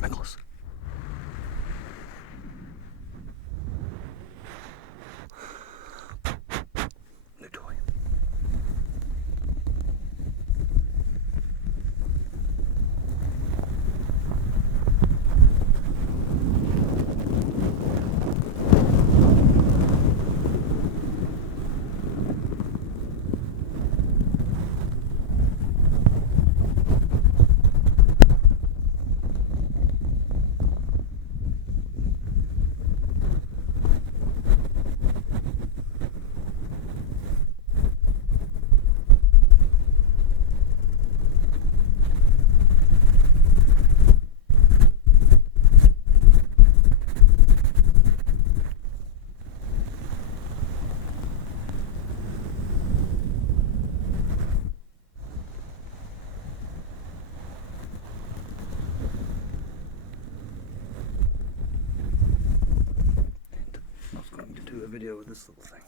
Nicholas. New toy. I was going to do a video with this little thing.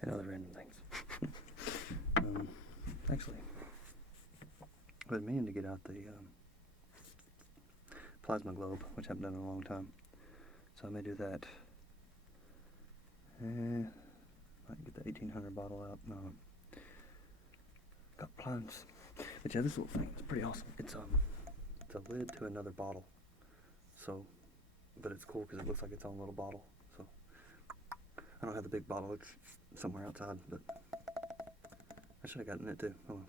And other random things. Actually, I've been meaning to get out the plasma globe, which I haven't done in a long time. So I may do that. I can get the 1800 bottle out. No, got plans. But yeah, this little thing is pretty awesome. It's a lid to another bottle. So, but it's cool because it looks like its own little bottle. So I don't have the big bottle. It's somewhere outside, but I should have gotten it too. Hold on.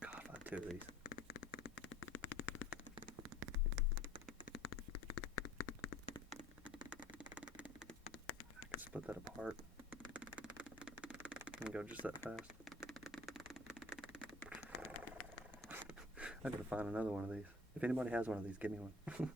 God, if I had two of these. I could split that apart and go just that fast. I gotta find another one of these. If anybody has one of these, give me one.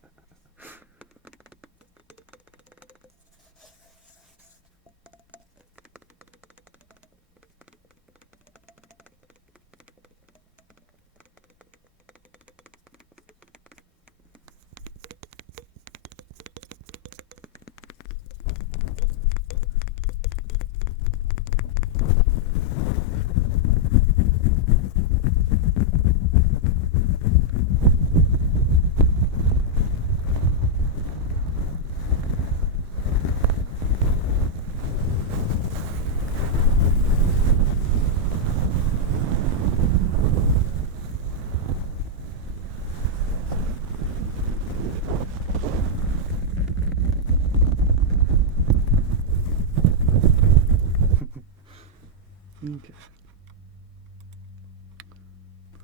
Okay.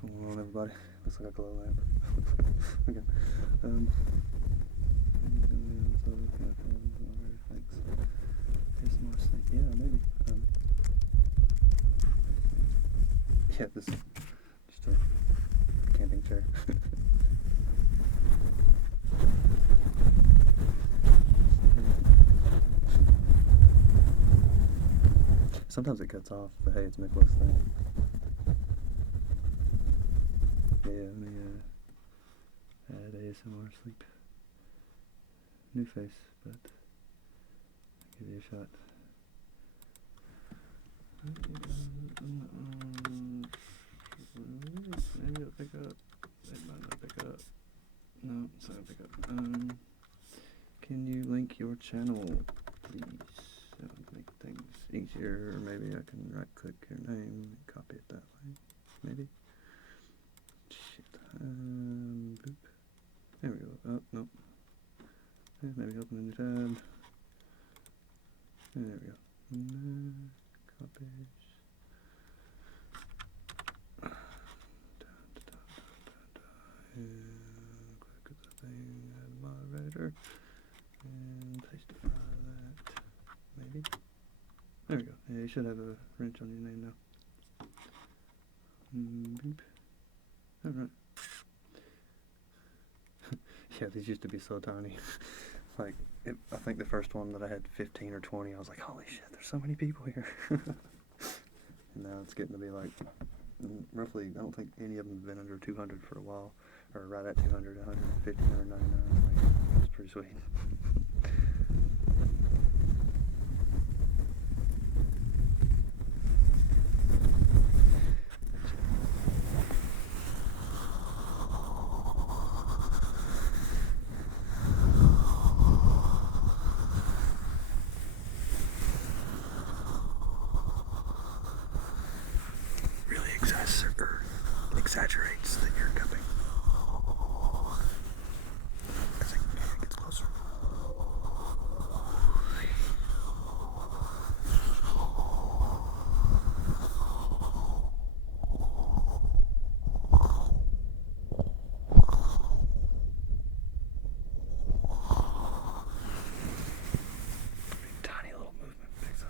What's going on, everybody? Looks like a glow lamp. Okay. There's more snake. Yeah, maybe. Yeah, this is just a camping chair. Sometimes it cuts off, but hey, it's Nicholas thing. Yeah, let me add ASMR sleep. New face, but I'll give you a shot. Maybe it'll pick up. It might not pick up. No, it's not gonna pick up. Can you link your channel, please? That would make things easier. Or maybe I can right click your name, copy it that way, maybe. Shit. Boop. There we go. Oh, nope. Maybe open a new tab. There we go. Copies. And click the thing, add moderator, and pastify that. Maybe. There we go. Yeah, you should have a wrench on your name now. Beep. Alright. Yeah, these used to be so tiny. Like, I think the first one that I had 15 or 20, I was like, holy shit, there's so many people here. And now it's getting to be like, roughly, I don't think any of them have been under 200 for a while. Or right at 200, 150, 199. Like, it's pretty sweet. Exaggerates the ear cupping as it gets closer. Tiny little movement picks up.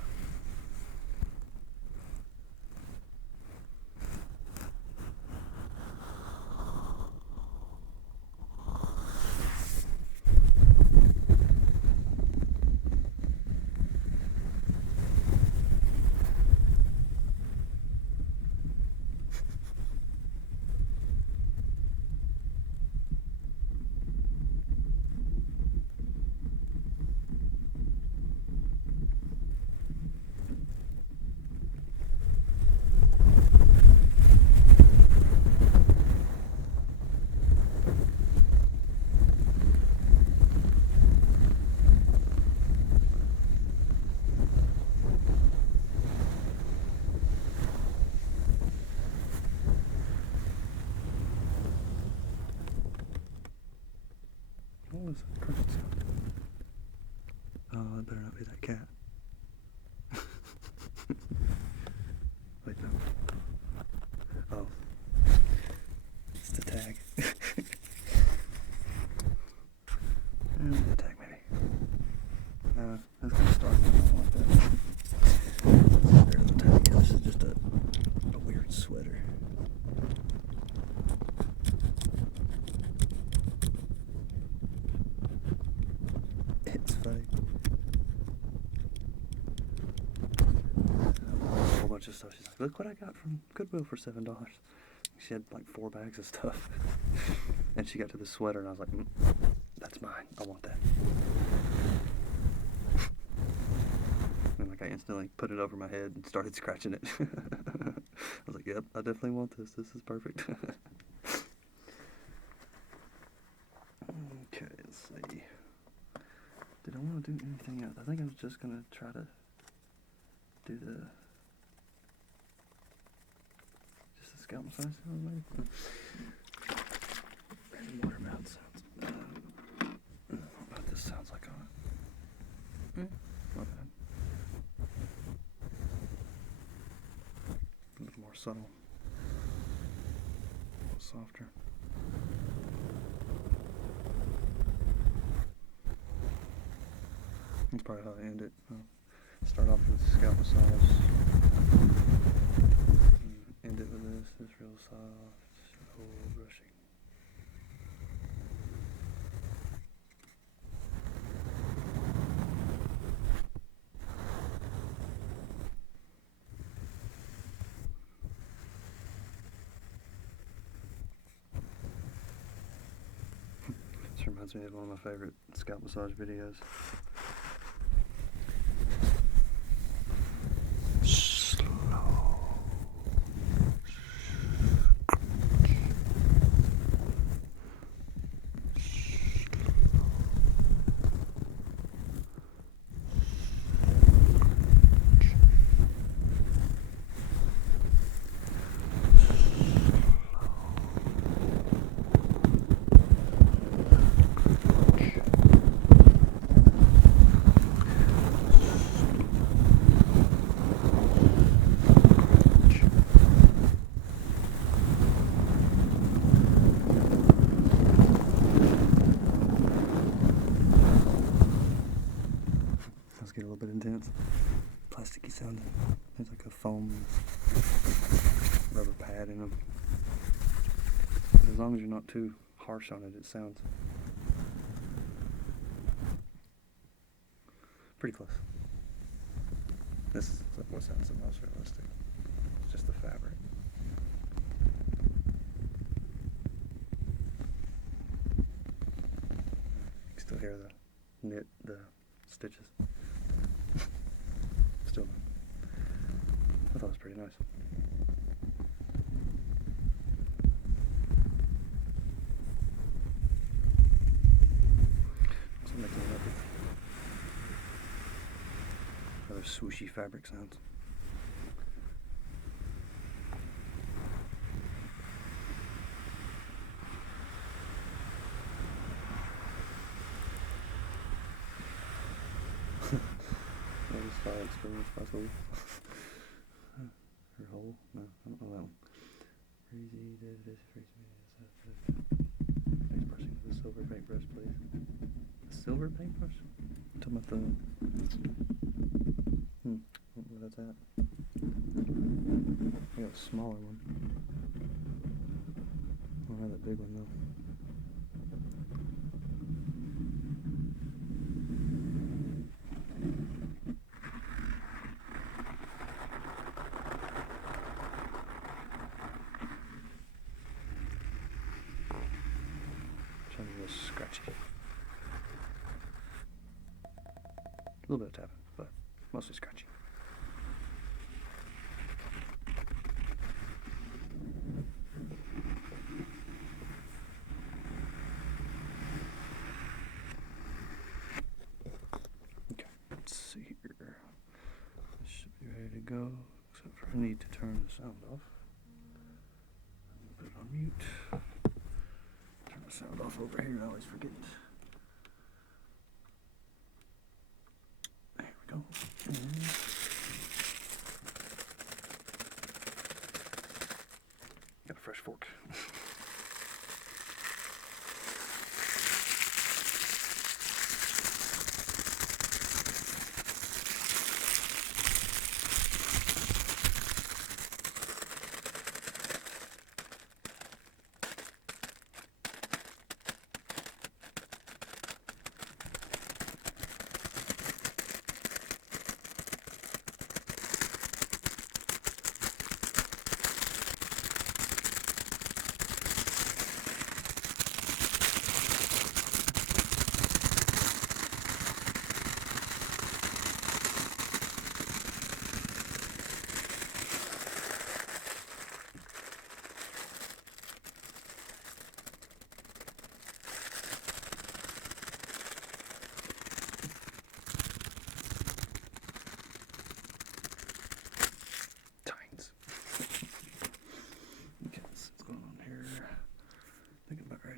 What was that cricket sound? Oh, it better not be that cat. Wait, no. Oh. It's the tag. The tag, maybe. That's gonna start like that. There's the tag. Yeah, this is just a weird sweater. It's funny. A whole bunch of stuff. She's like, look what I got from Goodwill for $7. She had like 4 bags of stuff. And she got to the sweater and I was like, that's mine. I want that. And like I instantly put it over my head and started scratching it. I was like, yep, I definitely want this. This is perfect. Okay, let's see. Did I want to do anything else? I think I was just going to try to do the scalp massage sound, maybe? Random water mouth sounds. I don't know what this sounds like on it. Not bad. A little more subtle. A little softer. That's probably how I end it. I'll start off with scalp massage. End it with this. This real soft, slow brushing. This reminds me of one of my favorite scalp massage videos. as long as you're not too harsh on it, it sounds pretty close. This is what sounds the most realistic. It's just the fabric. You can still hear the stitches. Still not. I thought it was pretty nice. So making it up with other swooshy fabric sounds. Style experience possible. Her hole? No, I don't know that one. Crazy, face brushing with a silver paintbrush, please. A silver paintbrush? I'm talking about the. I don't know where that's at. I got a smaller one. I don't have that big one though. Scratchy. A little bit of tapping, but mostly scratchy. Okay, let's see here. This should be ready to go, except for I need to turn the sound off. Put it on mute. Sound off over here, I always forget. There we go. Got a fresh fork.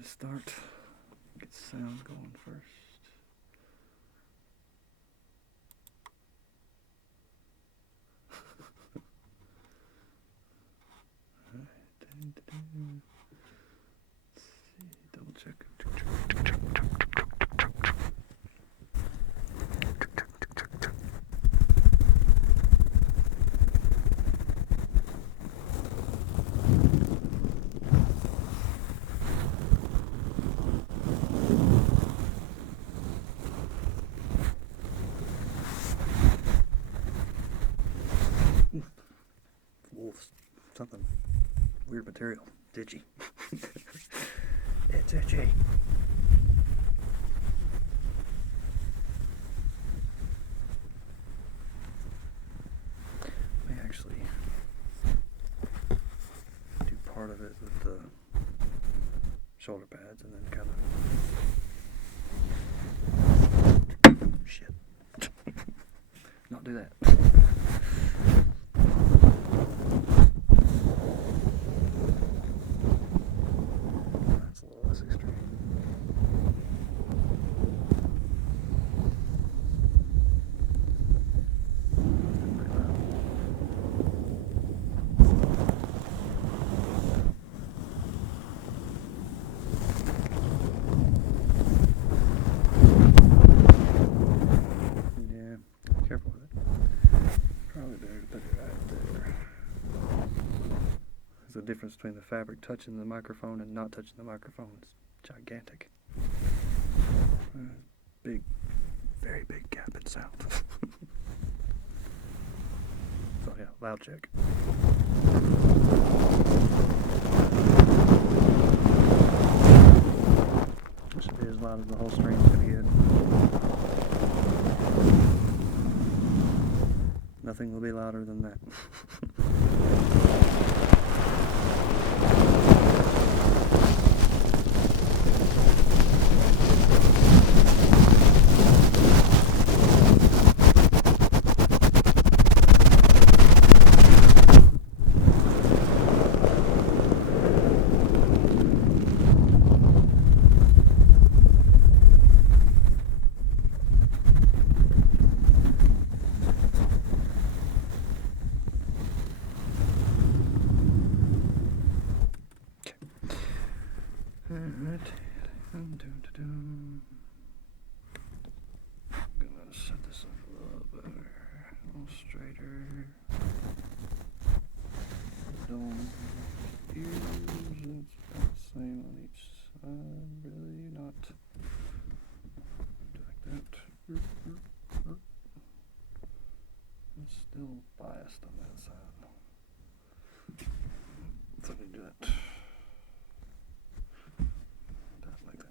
Start, get sound going first. Alright, let's see, double check. Something weird material. Itchy. It's itchy. I actually do part of it with the shoulder pads and then kind of shit. Not do that. Careful with it. because the difference between the fabric touching the microphone and not touching the microphone is gigantic. Big, very big gap in sound. So yeah, loud check. It should be as loud as the whole screen's gonna get. Nothing will be louder than that. I'm gonna set this up a little better, a little straighter. Don't use it's about the same on each side, really not like that. It's still biased on that side. So we do that. Like that.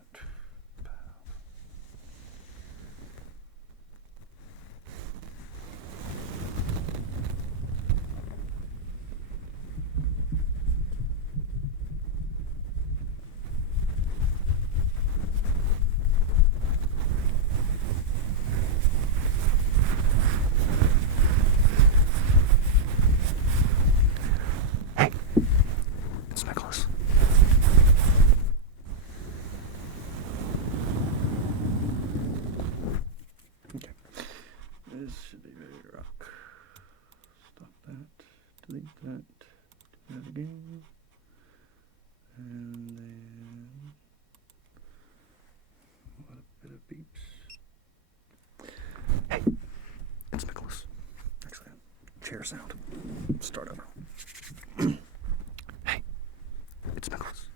Hey, it's Nicholas. This should be ready to rock. Stop that, delete that, do that again, and then what a bit of beeps. Hey, it's Nicholas. Actually, chair sound. Start over. Hey, it's Nicholas.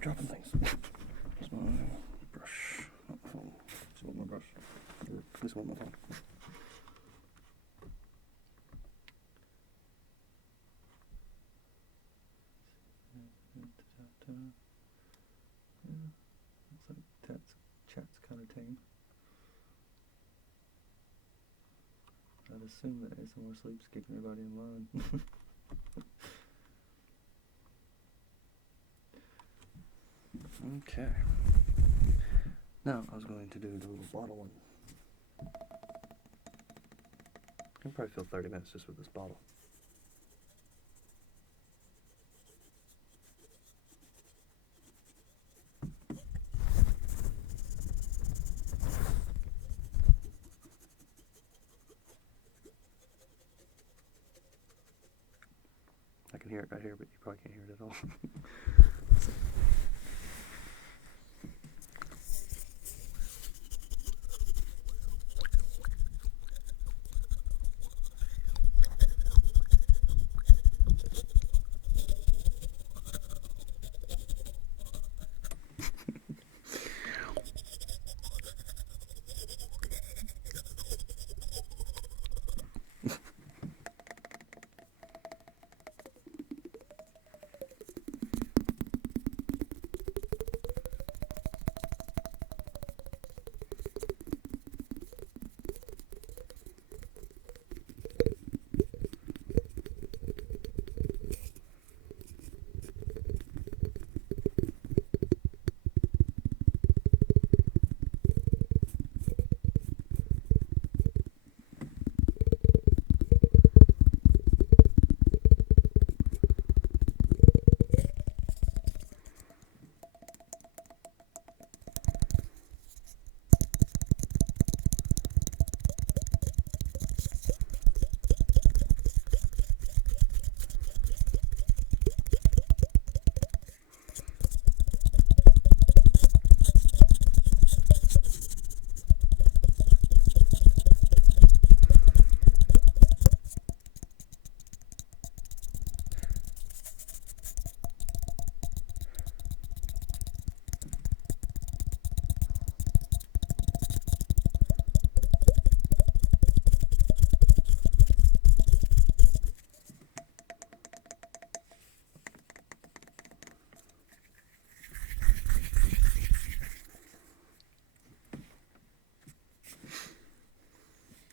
dropping things. Just my brush. Not my phone. Just want my brush. This one, my phone. Looks like chat's kind of tame. I'd assume that ASMR Sleep's keeping everybody in line. Okay. Now I was going to do the little bottle one. I can probably fill 30 minutes just with this bottle. I can hear it right here, but you probably can't hear it at all.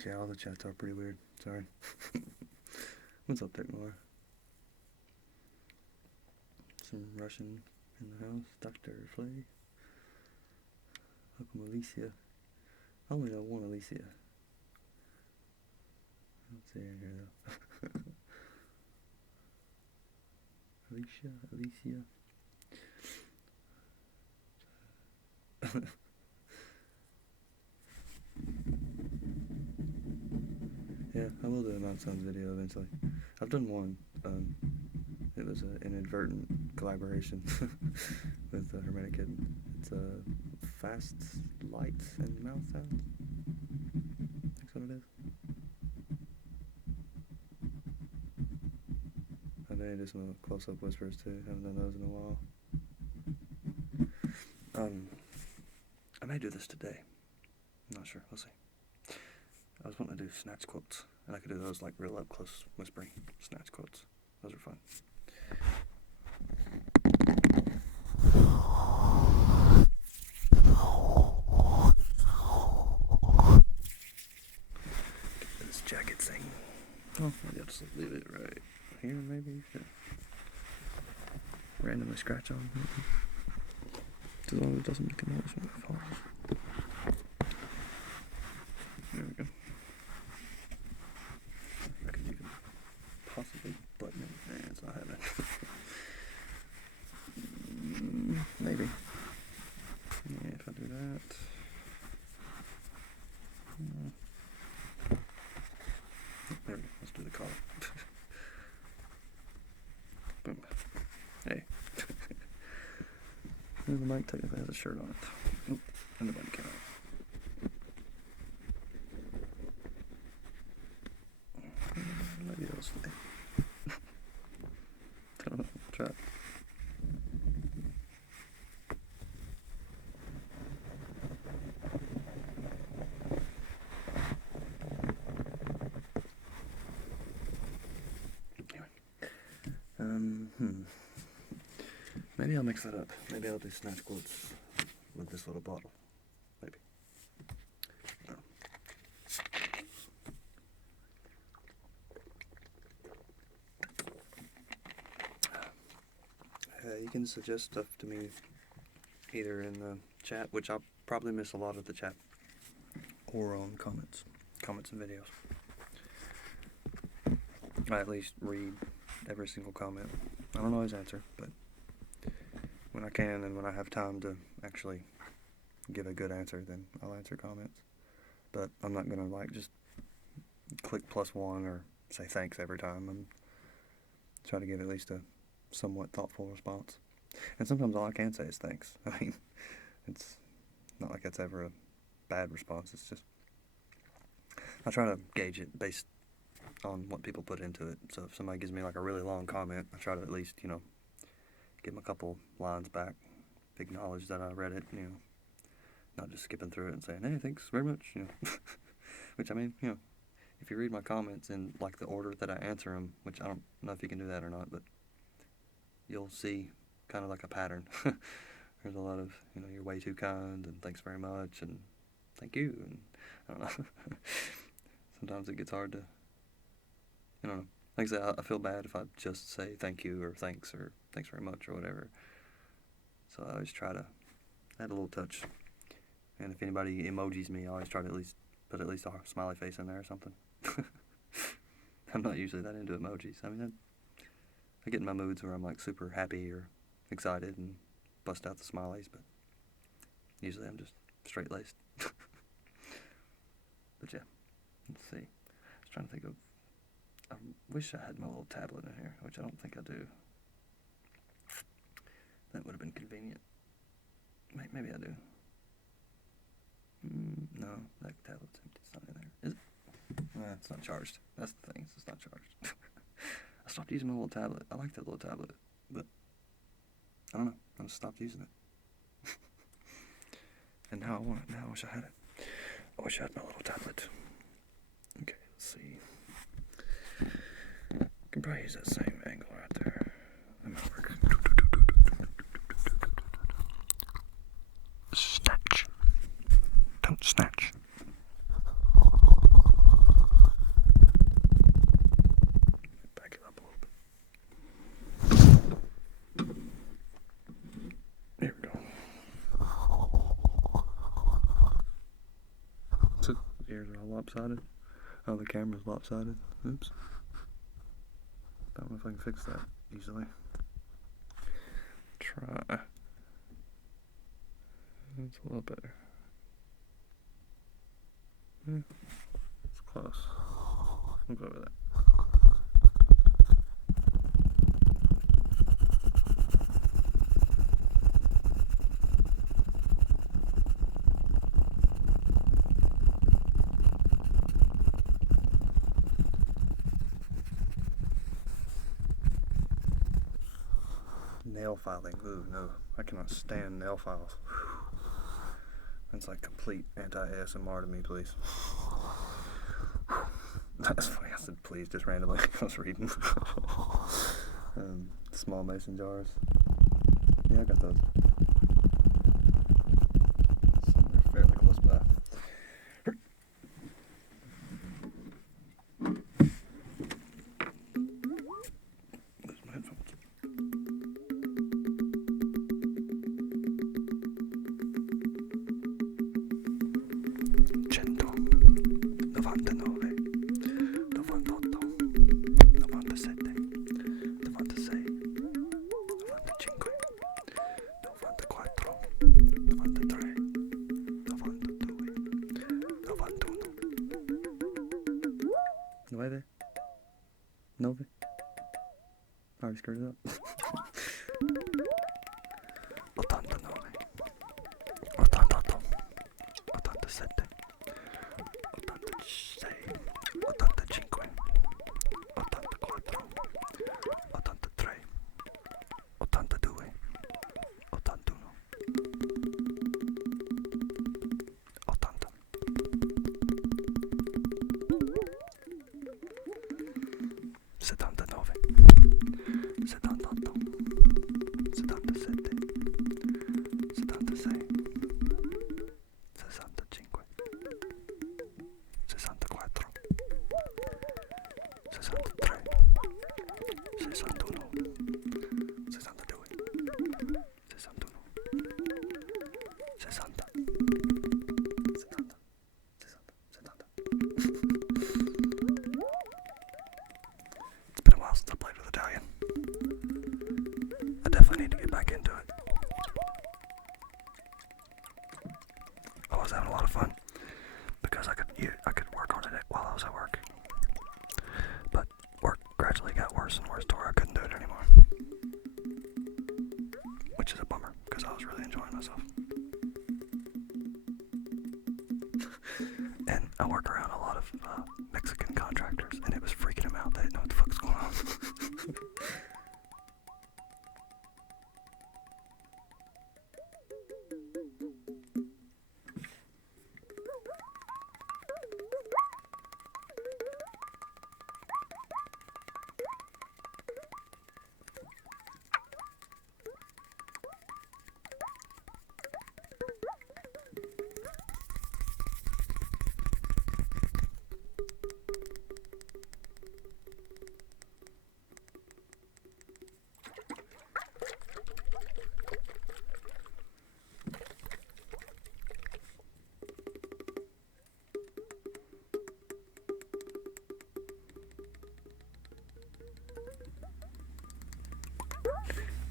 Yeah, all the chats are pretty weird. Sorry. What's up, Technoir? Some Russian in the house. Dr. Flay. Welcome, Alicia. I only know one Alicia. I don't see her in here, though. Alicia. Yeah, I will do a Mount Sounds video eventually. I've done one. It was an inadvertent collaboration with Hermetic Kitten. It's fast lights and mouth sounds. That's what it is. I may do some close-up whispers too. Haven't done those in a while. I may do this today. I'm not sure. We'll see. I was wanting to do snatch quotes, and I could do those like real up close whispering snatch quotes. Those are fun. Get this jacket thing. Oh, maybe I'll just leave it right here. Maybe randomly scratch on. As long as it doesn't make a noise when it falls. There we go. I could even possibly button it. Nah, it's not happening. Maybe. Yeah, if I do that. There we go. Let's do the collar. Boom. Hey. The mic technically has a shirt on it. Oop, and the button came out. Maybe it'll stay. I don't know. Try it. Maybe I'll mix that up. Maybe I'll do snatch quotes with this little bottle. Maybe. No. You can suggest stuff to me either in the chat, which I'll probably miss a lot of the chat, or on comments and videos. I at least read every single comment. I don't always answer, but when I can and when I have time to actually give a good answer, then I'll answer comments. But I'm not gonna like just click +1 or say thanks every time. I'm try to give at least a somewhat thoughtful response. And sometimes all I can say is thanks. I mean, it's not like it's ever a bad response. It's just I try to gauge it based on what people put into it. So if somebody gives me like a really long comment, I try to at least, give them a couple lines back, acknowledge that I read it, not just skipping through it and saying, hey, thanks very much, Which, I mean, if you read my comments in like the order that I answer them, which I don't know if you can do that or not, but you'll see kind of like a pattern. There's a lot of, you're way too kind, and thanks very much, and thank you, and I don't know. Sometimes it gets hard to, I don't know. Like I said, I feel bad if I just say thank you or thanks very much or whatever. So I always try to add a little touch. And if anybody emojis me, I always try to put at least a smiley face in there or something. I'm not usually that into emojis. I mean, I get in my moods where I'm like super happy or excited and bust out the smileys, but usually I'm just straight-laced. But yeah, let's see. I was trying to think of, I wish I had my little tablet in here, which I don't think I do. That would have been convenient. Maybe I do. No, that tablet's empty. It's not in there. Is it? It's not charged. That's the thing. It's not charged. I stopped using my little tablet. I like that little tablet, but I don't know. I just stopped using it. And now I want it. Now I wish I had it. I wish I had my little tablet. Okay, let's see. I can probably use that same angle right there. That might work. Snatch. Don't snatch. Back it up a little bit. There we go. So the ears are all lopsided. Oh, the camera's lopsided. Oops. Don't know if I can fix that easily. Try. That's a little better. Yeah, it's close. We'll go with that. Nail filing. Ooh, no. I cannot stand nail files. That's like complete anti-ASMR to me, please. That's funny. I said please just randomly. I was reading. Small mason jars. Yeah, I got those. Somewhere fairly close by. There's my headphones. 9, 9. I already screwed it up. 89, 88, 87, 86, 85, 84, 83, 82, 81, 80. 79, 78, was having a lot of fun because I could work on it while I was at work. But work gradually got worse and worse to where I couldn't do it anymore, which is a bummer because I was really enjoying myself. And I work around a lot of Mexican contractors, and it was freaking them out. They didn't know what the fuck's going on.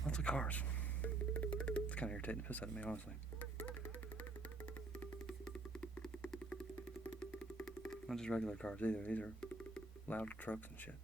Lots of cars. It's kind of irritating the piss out of me, honestly. Not just regular cars either. These are loud trucks and shit.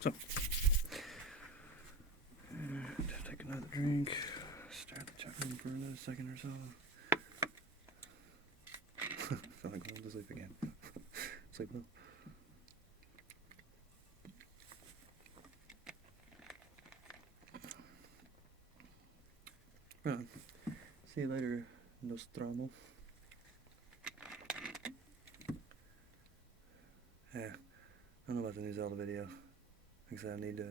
So, take another drink, stare at the chat room for another second or so. I feel like going to sleep again. Sleep well. Well, see you later, Nostromo. Yeah, I don't know about the new Zelda video. Like I said, I need to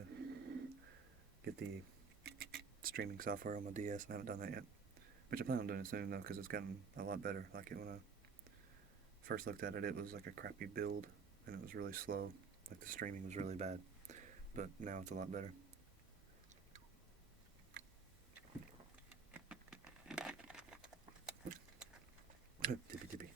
get the streaming software on my DS, and I haven't done that yet. Which I plan on doing it soon, though, because it's gotten a lot better. Like, when I first looked at it, it was like a crappy build, and it was really slow. Like, the streaming was really bad. But now it's a lot better. Tippy tippy.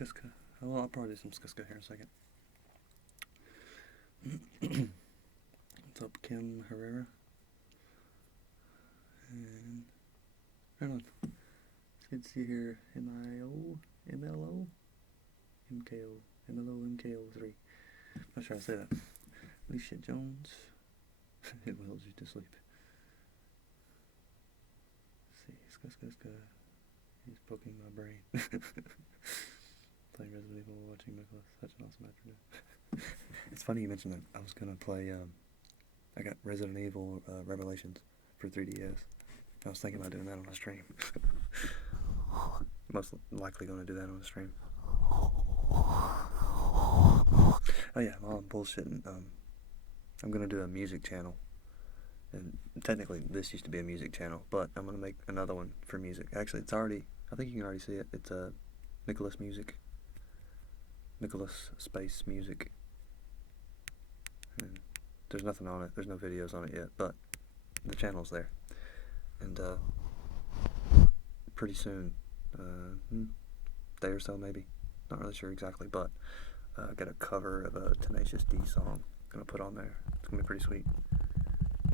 Skuska. Well, I'll probably do some Skuska here in a second. What's up, Kim Herrera? And right on. It's good to see you here. MIO, MLO, MKO, MLO, MKO3. Not sure how to say that. Alicia Jones. It wills you to sleep. Let's see. Ska. He's poking my brain. Playing Resident Evil, watching Nicholas. Such an awesome afternoon. It's funny you mentioned that. I was gonna play. I got Resident Evil Revelations for 3DS. I was thinking about doing that on a stream. Most likely going to do that on a stream. Oh yeah, while I'm bullshitting, I'm going to do a music channel. And technically this used to be a music channel, but I'm going to make another one for music. Actually, it's already, I think you can already see it. It's Nicholas Music. Nicholas Space Music. And there's nothing on it. There's no videos on it yet, but the channel's there. And pretty soon, day or so maybe, not really sure exactly, but I got a cover of a Tenacious D song I'm gonna put on there. It's gonna be pretty sweet.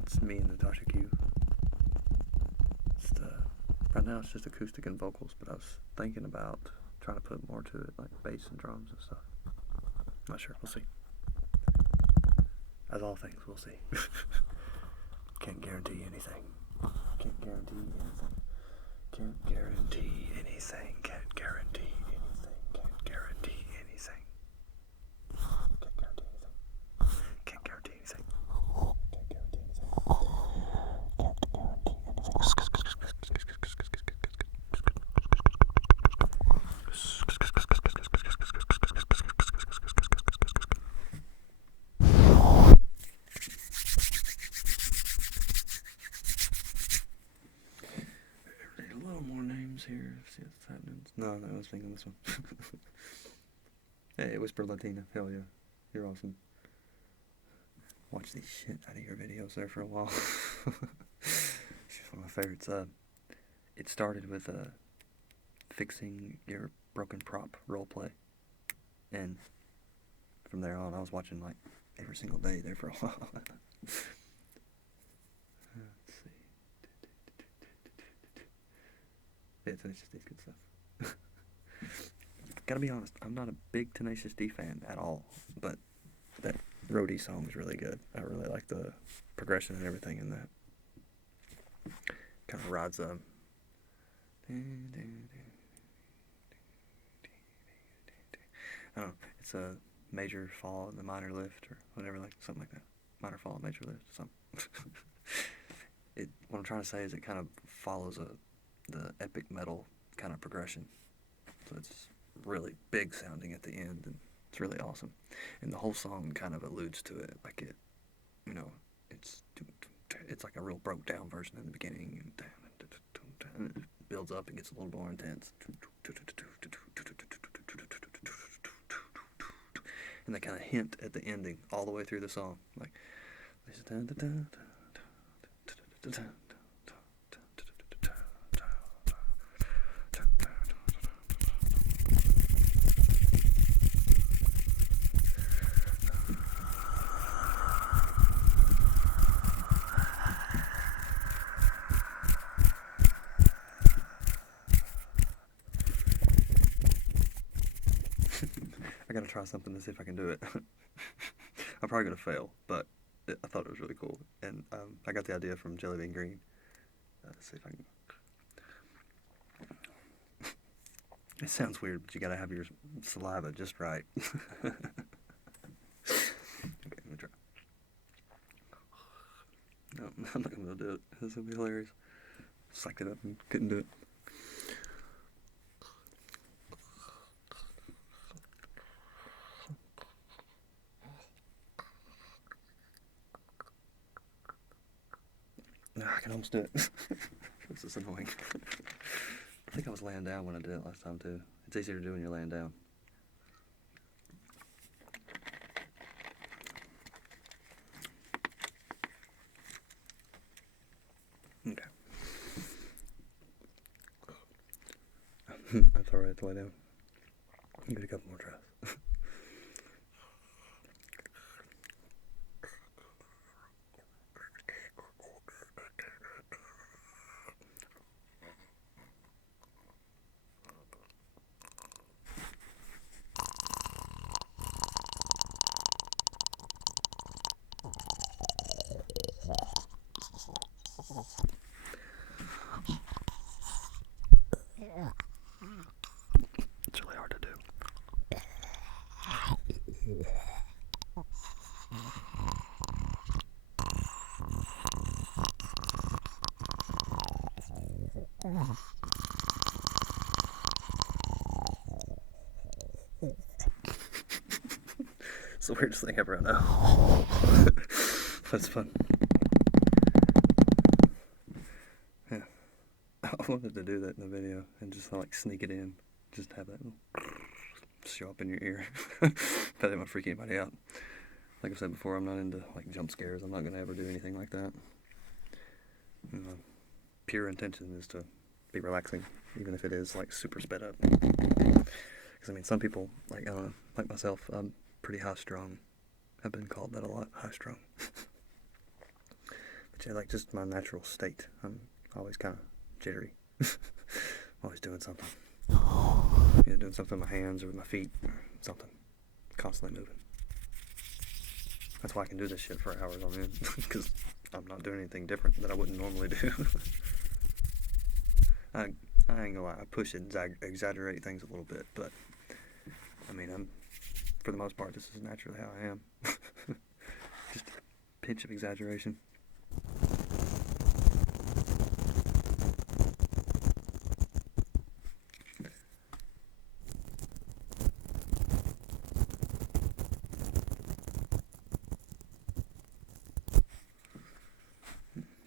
It's me and Natasha Q. Right now it's just acoustic and vocals, but I was thinking about trying to put more to it, like bass and drums and stuff. Not sure, we'll see. As all things, we'll see. Can't guarantee anything. Can't guarantee anything. Can't guarantee anything. Can't guarantee anything. Can't guarantee anything. Can't guarantee anything. Can't guarantee anything. Can't guarantee anything. Can't guarantee here, see what's happening. No, I was thinking this one. Hey, Whisper Latina, hell yeah, you're awesome. Watch the shit out of your videos there for a while. She's one of my favorites. It started with fixing your broken prop roleplay, and from there on I was watching like every single day there for a while. Yeah, Tenacious D's good stuff. Gotta be honest, I'm not a big Tenacious D fan at all, but that roadie song is really good. I really like the progression and everything in that. Kind of rides I don't know, it's a major fall and the minor lift or whatever, like something like that. Minor fall, major lift, something. What I'm trying to say is it kind of follows the epic metal kind of progression. So it's really big sounding at the end, and it's really awesome. And the whole song kind of alludes to it, like it's like a real broke down version in the beginning, and it builds up and gets a little more intense. And they kind of hint at the ending all the way through the song, like. I gotta try something to see if I can do it. I'm probably gonna fail, but I thought it was really cool, and I got the idea from Jelly Bean Green. Let's see if I can. It sounds weird, but you gotta have your saliva just right. Okay, let me try. No, I'm not gonna do it. This will be hilarious. Sucked it up and couldn't do it. No, I can almost do it. This is annoying. I think I was laying down when I did it last time too. It's easier to do when you're laying down. Okay. That's alright to lay down. Give it a couple more tries. It's really hard to do. It's the weirdest thing ever, I know. That's fun. Yeah. I wanted to do that in the video and just like sneak it in. Just have that show up in your ear. But it might freak anybody out. Like I said before, I'm not into like jump scares. I'm not going to ever do anything like that. Pure intention is to be relaxing, even if it is like super sped up. Because I mean, some people, like I don't know, like myself, I'm pretty high strung. I've been called that a lot, high strung. But yeah, like just my natural state. I'm always kind of jittery. Always doing something. Yeah, doing something with my hands or with my feet, or something. Constantly moving. That's why I can do this shit for hours on end, because I'm not doing anything different that I wouldn't normally do. I ain't gonna lie, I push and exaggerate things a little bit, but I mean, for the most part, this is naturally how I am. Just a pinch of exaggeration.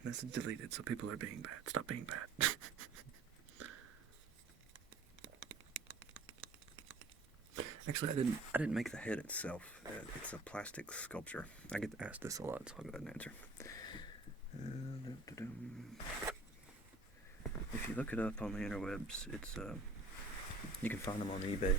Message deleted, so people are being bad. Stop being bad. Actually, I didn't make the head itself. It's a plastic sculpture. I get asked this a lot, so I'll go ahead and answer. If you look it up on the interwebs, it's you can find them on eBay.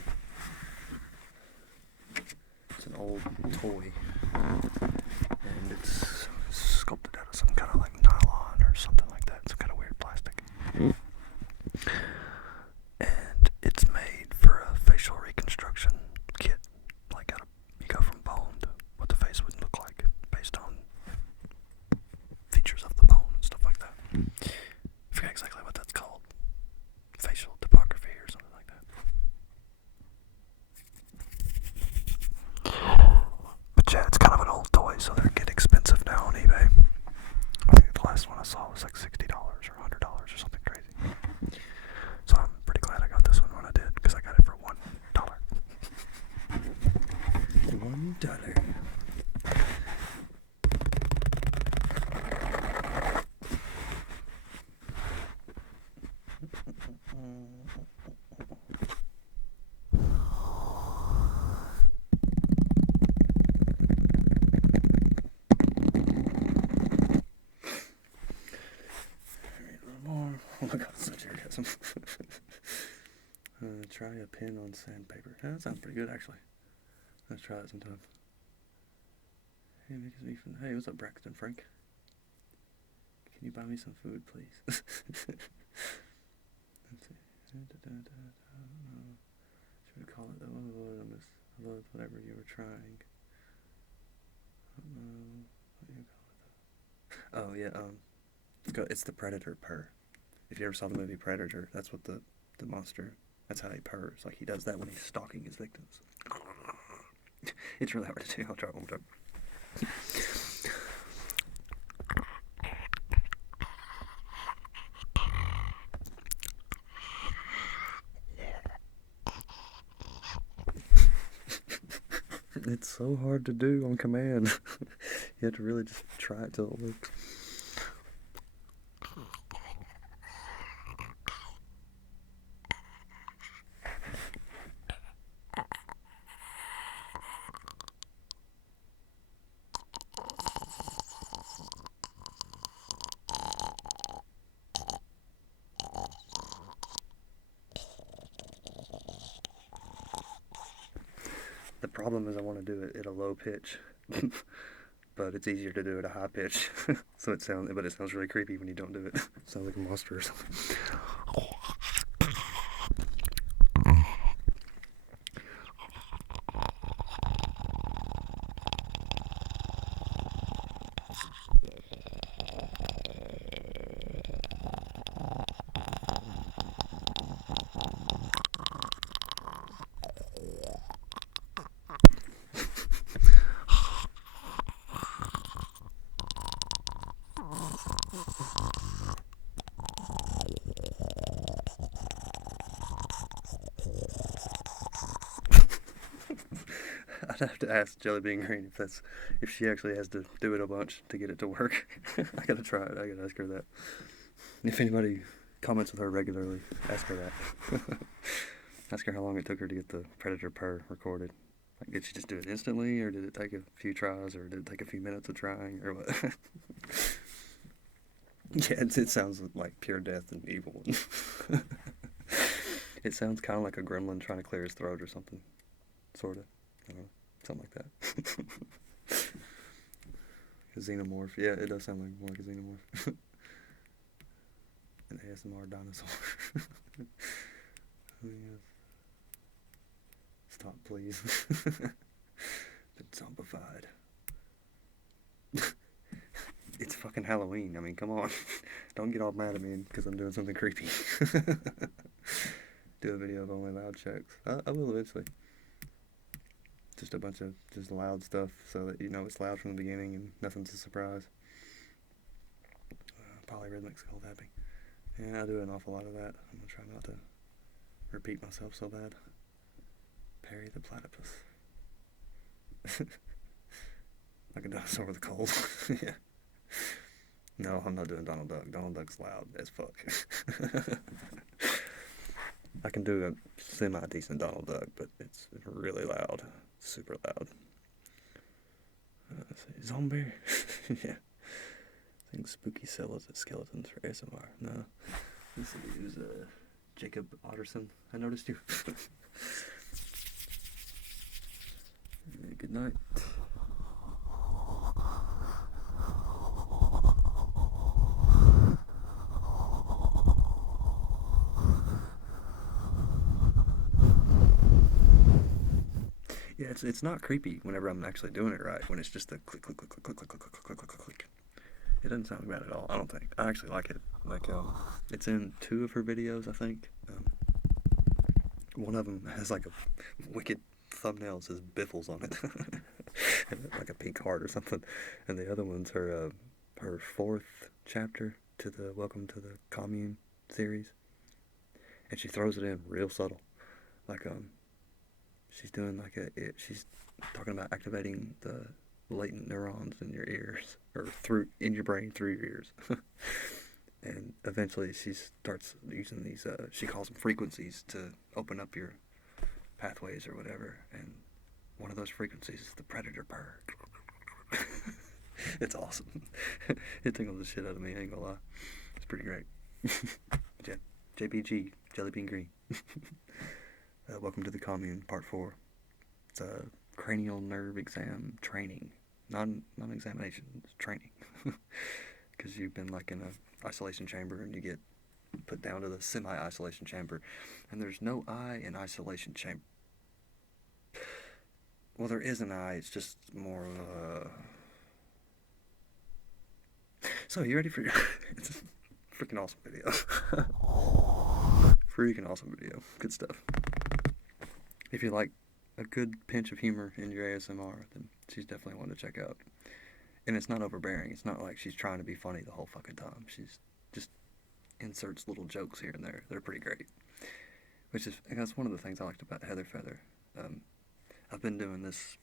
It's an old toy, and it's sculpted out of some kind of like nylon or something like that. Some kind of weird plastic. And it's made for a facial reconstruction kit. Like you go from bone to what the face would look like based on features of the bone and stuff like that. I forget exactly what that's called. Facial topography or something like that. But yeah, it's kind of an old toy, so they're getting expensive now on eBay. I think the last one I saw was like $60 or $100 or something crazy. So I'm pretty glad I got this one when I did, because I got it for $1. $1. Oh my god, such orgasm. Try a pen on sandpaper. Yeah, that sounds pretty good, actually. Let's try it sometime. Hey, what's up, Braxton Frank? Can you buy me some food, please? Let's see. Should we call it? I love whatever you were trying. What do you call it, though? Oh, yeah, it's the predator purr. If you ever saw the movie Predator, that's what the monster, that's how he purrs. Like, he does that when he's stalking his victims. It's really hard to do. I'll try it one more time. It's so hard to do on command. You have to really just try it till it works. problem is I want to do it at a low pitch, but it's easier to do it at a high pitch. So it sounds really creepy when you don't do it. It sounds like a monster or something. I'd have to ask Jelly Bean Green if she actually has to do it a bunch to get it to work. I gotta try it. I gotta ask her that. If anybody comments with her regularly, ask her that. Ask her how long it took her to get the Predator purr recorded. Like, did she just do it instantly, or did it take a few tries, or did it take a few minutes of trying, or what? Yeah, it sounds like pure death and evil. It sounds kind of like a gremlin trying to clear his throat or something. Sort of. I don't know. Something like that. A xenomorph. Yeah, it does sound more like a xenomorph. An ASMR dinosaur. Stop, please. It's zombified. It's fucking Halloween. I mean, come on. Don't get all mad at me because I'm doing something creepy. Do a video of only loud checks. I will eventually. Just a bunch of just loud stuff so that you know it's loud from the beginning and nothing's a surprise. Polyrhythmic skull tapping. Yeah, I do an awful lot of that. I'm gonna try not to repeat myself so bad. Perry the platypus. Like a dinosaur with a cold. Yeah. No, I'm not doing Donald Duck. Donald Duck's loud as fuck. I can do a semi-decent Donald Duck, but it's really loud. Super loud. Let's see. Zombie. Yeah. I think spooky skeletons for ASMR. No. This is Jacob Otterson. I noticed you. Good night. Yeah, it's not creepy whenever I'm actually doing it right. When it's just a click, click, click, click, click, click, click, click, click, click, click, click. It doesn't sound bad at all. I don't think. I actually like it. Like, it's in 2 of her videos, I think. One of them has like a wicked thumbnail that says Biffles on it, like a pink heart or something. And the other one's her 4th chapter to the Welcome to the Commune series, and she throws it in real subtle, like she's doing like she's talking about activating the latent neurons in your ears or in your brain through your ears. And eventually she starts using these, she calls them frequencies to open up your pathways or whatever. And one of those frequencies is the predator purr. It's awesome. It tickles the shit out of me, I ain't gonna lie. It's pretty great. Yeah. JPG, Jelly Bean Green. Welcome to the Commune, Part 4. It's a cranial nerve exam training. Not examination, it's training. Because you've been like in a isolation chamber and you get put down to the semi-isolation chamber. And there's no eye in isolation chamber. Well, there is an eye, it's just more of a... So, you ready for your... It's a freaking awesome video. Freaking awesome video. Good stuff. If you like a good pinch of humor in your ASMR, then she's definitely one to check out. And it's not overbearing. It's not like she's trying to be funny the whole fucking time. She's just inserts little jokes here and there. They're pretty great. That's one of the things I liked about Heather Feather. I've been doing this,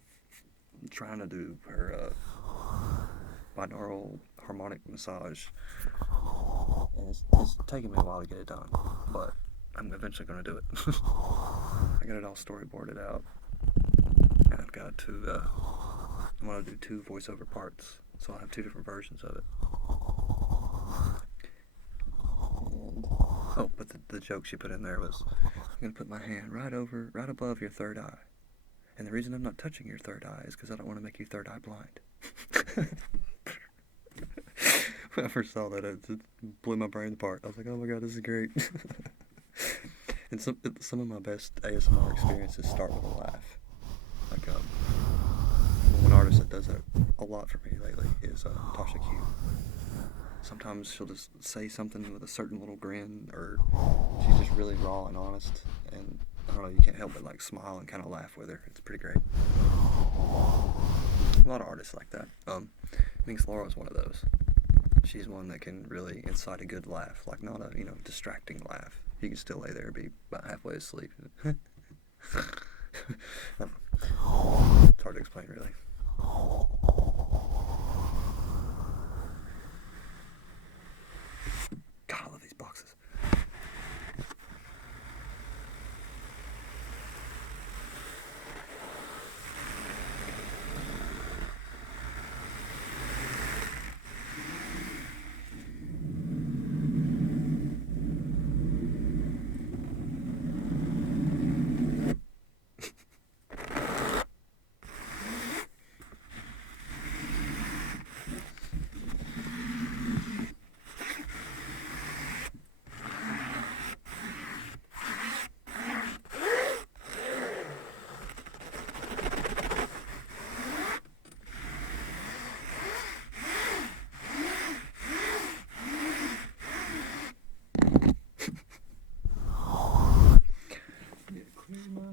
trying to do her binaural harmonic massage. And it's taking me a while to get it done, but I'm eventually going to do it. I got it all storyboarded out. And I've got I'm going to do 2 voiceover parts, so I'll have 2 different versions of it. And, but the joke she put in there was, I'm going to put my hand right above your third eye, And the reason I'm not touching your third eye is because I don't want to make you third eye blind. When I first saw that, it blew my brain apart. I was like, oh my god, this is great. And some of my best ASMR experiences start with a laugh. Like, one artist that does that a lot for me lately is Tasha Q. Sometimes she'll just say something with a certain little grin, or she's just really raw and honest, and I don't know, you can't help but like smile and kind of laugh with her. It's pretty great. A lot of artists like that. Minx Laura's one of those. She's one that can really incite a good laugh, like not a, distracting laugh. You can still lay there and be about halfway asleep. It's hard to explain, really. God, I love these boxes.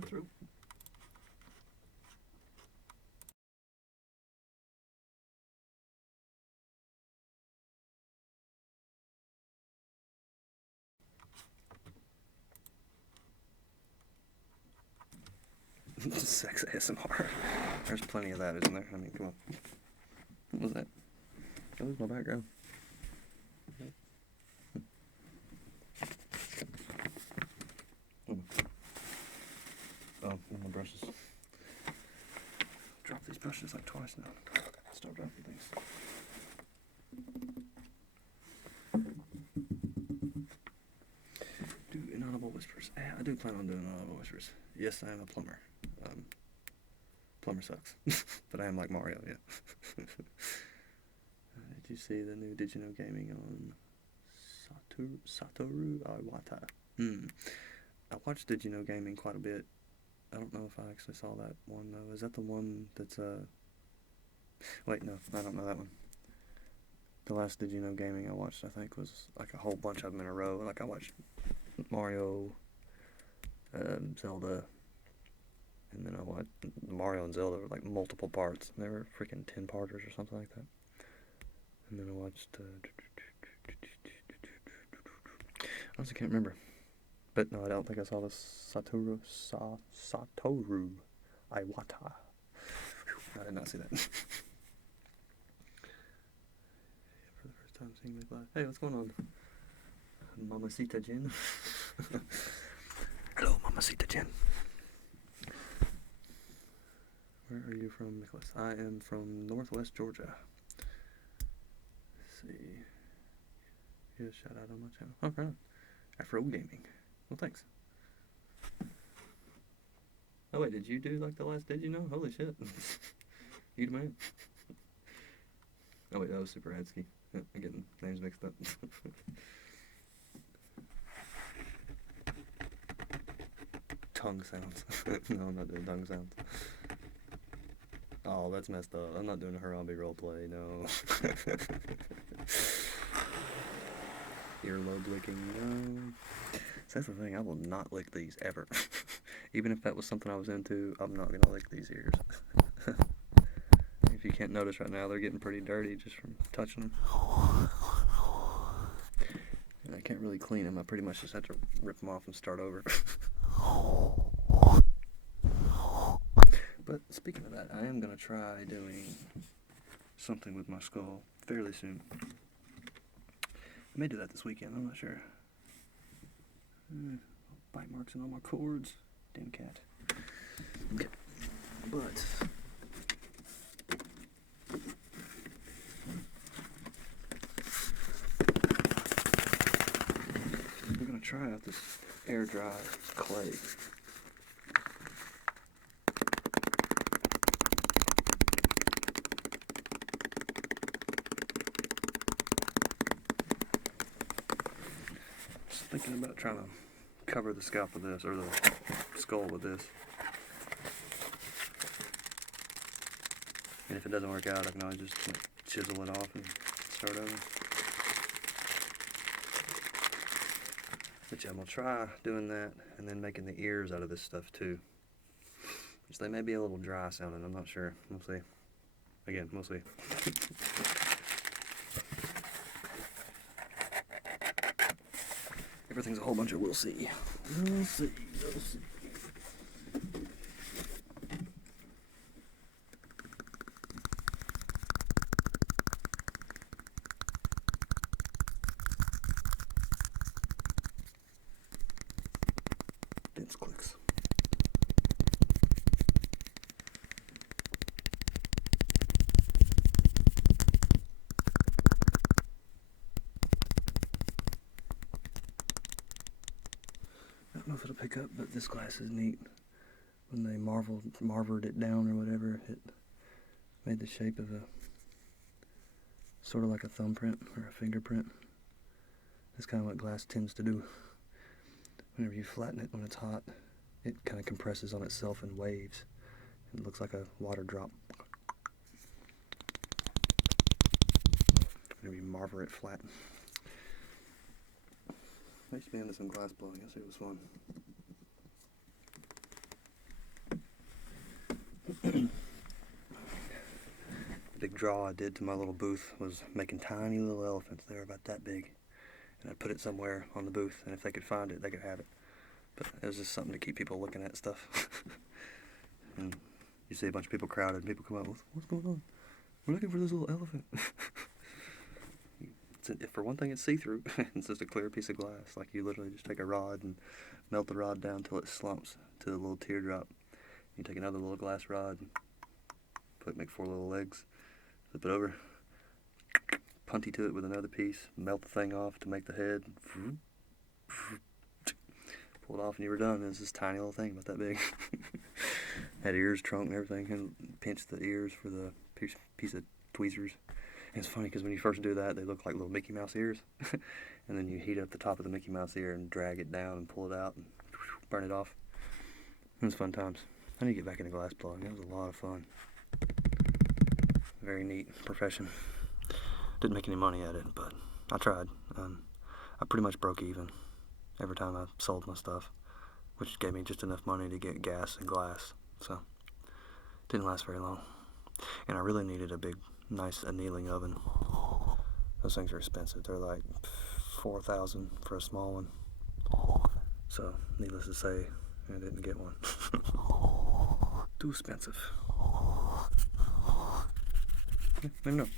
Through. Sex ASMR. There's plenty of that, isn't there? I mean, come on. What was that? That was my background. Oh, my brushes. Dropped these brushes like twice now. Stop dropping things. Do inaudible whispers. I do plan on doing inaudible whispers. Yes, I am a plumber. Plumber sucks. But I am like Mario, yeah. Did you see the new Did You Know Gaming on Satoru Iwata? I watched Did You Know Gaming quite a bit. I don't know if I actually saw that one, though. Is that the one that's, Wait, no, I don't know that one. The last Did You Know Gaming I watched, I think, was, like, a whole bunch of them in a row. Like, I watched Mario, Zelda, and then I watched Mario and Zelda were, like, multiple parts. They were freaking 10-parters or something like that. And then I watched, I honestly can't remember. But no, I don't think I saw the Satoru Iwata. I did not see that. For the first time seeing me live. Hey, what's going on? Mamacita Jen. Hello, Mamacita Jen. Where are you from, Nicholas? I am from Northwest Georgia. Let's see. Here's a shout out on my channel. Oh, right. Afro Gaming. Well, thanks. Oh, wait, did you do, like, the last Did You Know? Holy shit. You the man. Oh, wait, that was Super Adsky. Yeah, I'm getting names mixed up. Tongue sounds. No, I'm not doing tongue sounds. Oh, that's messed up. I'm not doing a Harambe roleplay, no. Earlobe licking, no. So that's the thing, I will not lick these ever. Even if that was something I was into, I'm not gonna lick these ears. If you can't notice right now, they're getting pretty dirty just from touching them. And I can't really clean them, I pretty much just have to rip them off and start over. But speaking of that, I am gonna try doing something with my skull fairly soon. I may do that this weekend, I'm not sure. Bite marks in all my cords. Damn cat. Okay. But we're gonna try out this air dry clay. thinking about trying to cover the scalp with this, or the skull with this. And if it doesn't work out, I can always just like, chisel it off and start over. But yeah, I'm going to try doing that and then making the ears out of this stuff too. Which they may be a little dry sounding, I'm not sure. We'll see. Again, we'll see. Everything's a whole bunch of we'll see. We'll see, we'll see. Dense clicks. I don't know if it'll pick up, but this glass is neat. When they marvered it down or whatever, it made the shape of a, sort of like a thumbprint or a fingerprint. That's kind of what glass tends to do. Whenever you flatten it when it's hot, it kind of compresses on itself in waves. It looks like a water drop. Whenever you marver it flat. I used to be into some glass blowing. I guess it was fun. The big draw I did to my little booth was making tiny little elephants. They were about that big. And I'd put it somewhere on the booth, and if they could find it, they could have it. But it was just something to keep people looking at stuff. And you see a bunch of people crowded, and people come up, what's going on? We're looking for this little elephant. For one thing, it's see-through. It's just a clear piece of glass. Like, you literally just take a rod and melt the rod down until it slumps to a little teardrop. You take another little glass rod, make 4 little legs, flip it over, punty to it with another piece, melt the thing off to make the head, pull it off, and you were done. It was this tiny little thing about that big. Had ears, trunk, and everything, and pinched the ears for the piece of tweezers. And it's funny because when you first do that, they look like little Mickey Mouse ears. And then you heat up the top of the Mickey Mouse ear and drag it down and pull it out and burn it off. It was fun times. I need to get back into glass blowing. It was a lot of fun. Very neat profession. Didn't make any money at it, but I tried. I pretty much broke even every time I sold my stuff, which gave me just enough money to get gas and glass. So didn't last very long. And I really needed a big, nice annealing oven. Those things are expensive. They're like $4,000 for a small one. So needless to say, I didn't get one. Too expensive. Yeah, never know.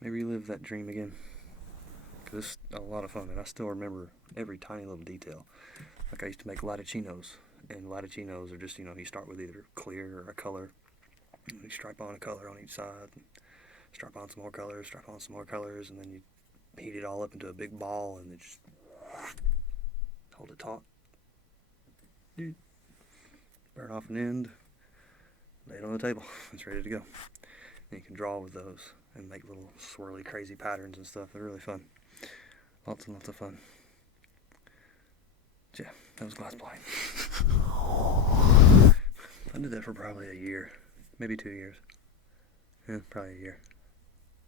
Maybe relive that dream again. Because it's a lot of fun, and I still remember every tiny little detail. Like, I used to make lattichinos, and lattichinos are just, you start with either clear or a color. And you stripe on a color on each side, and stripe on some more colors, stripe on some more colors, and then you heat it all up into a big ball, and then just hold it taut. Burn off an end, lay it on the table. It's ready to go. And you can draw with those and make little swirly, crazy patterns and stuff. They're really fun. Lots and lots of fun. Yeah, that was glass blowing. I did that for probably a year, maybe 2 years. Yeah, probably a year.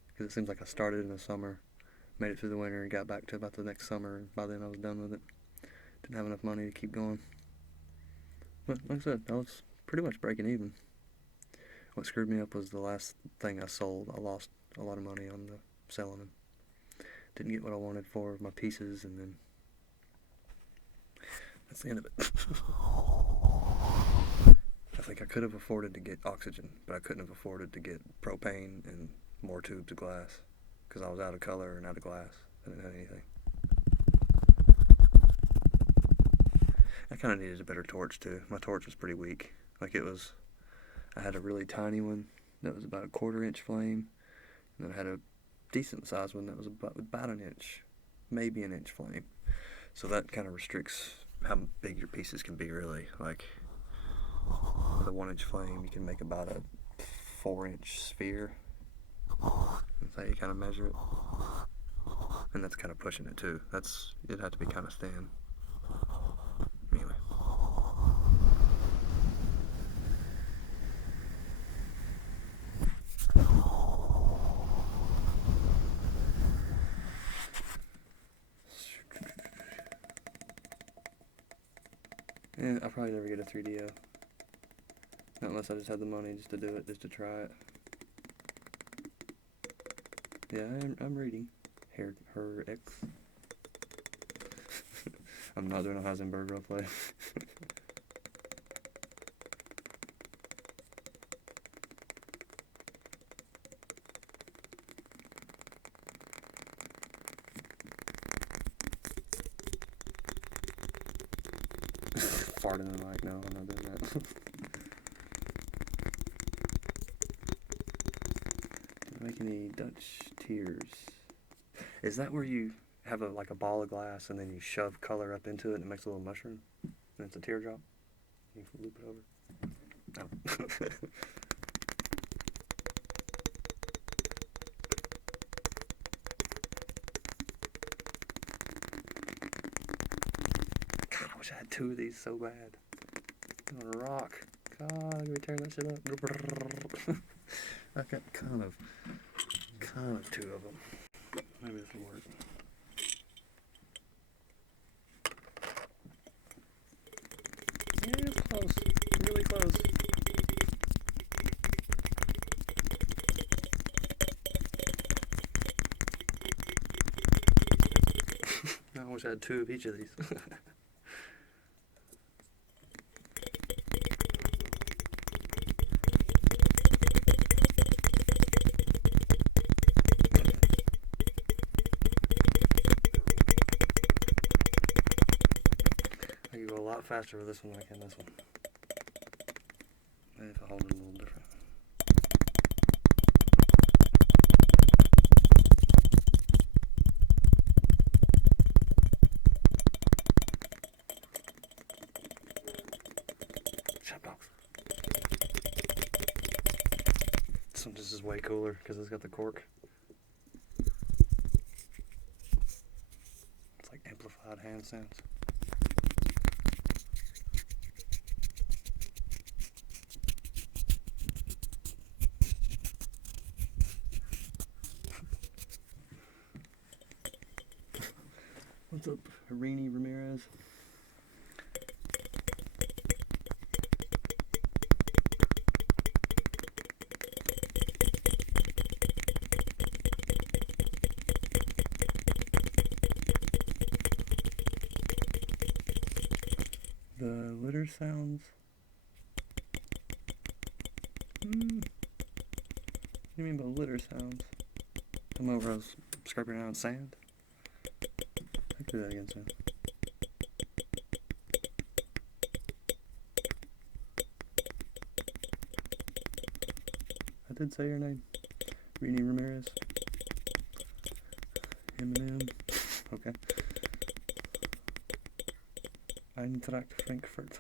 Because it seems like I started in the summer, made it through the winter, and got back to about the next summer, and by then I was done with it. Didn't have enough money to keep going. But like I said, I was pretty much breaking even. What screwed me up was the last thing I sold. I lost a lot of money on the selling them. Didn't get what I wanted for my pieces, and then that's the end of it. I think I could have afforded to get oxygen, but I couldn't have afforded to get propane and more tubes of glass because I was out of color and out of glass. I didn't have anything. I kind of needed a better torch too. My torch was pretty weak. I had a really tiny one that was about a 1/4 inch flame, and then I had a decent sized one that was about an inch, maybe an inch flame. So that kind of restricts how big your pieces can be, really. Like, with a 1 inch flame, you can make about a 4 inch sphere. That's how you kind of measure it. And that's kind of pushing it too. It'd have to be kind of thin. Anyway. Yeah, I'll probably never get a 3DO. Not unless I just had the money just to do it, just to try it. Yeah, I'm reading. Her X. I'm not doing a Heisenberg roleplay. Fart in the mic. No, I'm not doing that. Did I make any Dutch tears? Is that where you have like a ball of glass and then you shove color up into it and it makes a little mushroom? And it's a teardrop? You loop it over? No. God, I wish I had 2 of these so bad. I'm gonna rock. God, I'm gonna tear that shit up. I've got kind of 2 of them. Maybe this will work. Yeah, it's close. Really close. I wish I had 2 of each of these. I can go a lot faster with this one than I can this one. Maybe if I hold it a little different. Shut box. This one just is way cooler because it's got the cork. It's like amplified hand sounds. What's up, Irini Ramirez? The litter sounds. What do you mean by litter sounds? Come over, I was scraping around sand. I can do that again soon. I did say your name. Rini Ramirez. Eminem. Okay. Eintracht Frankfurt.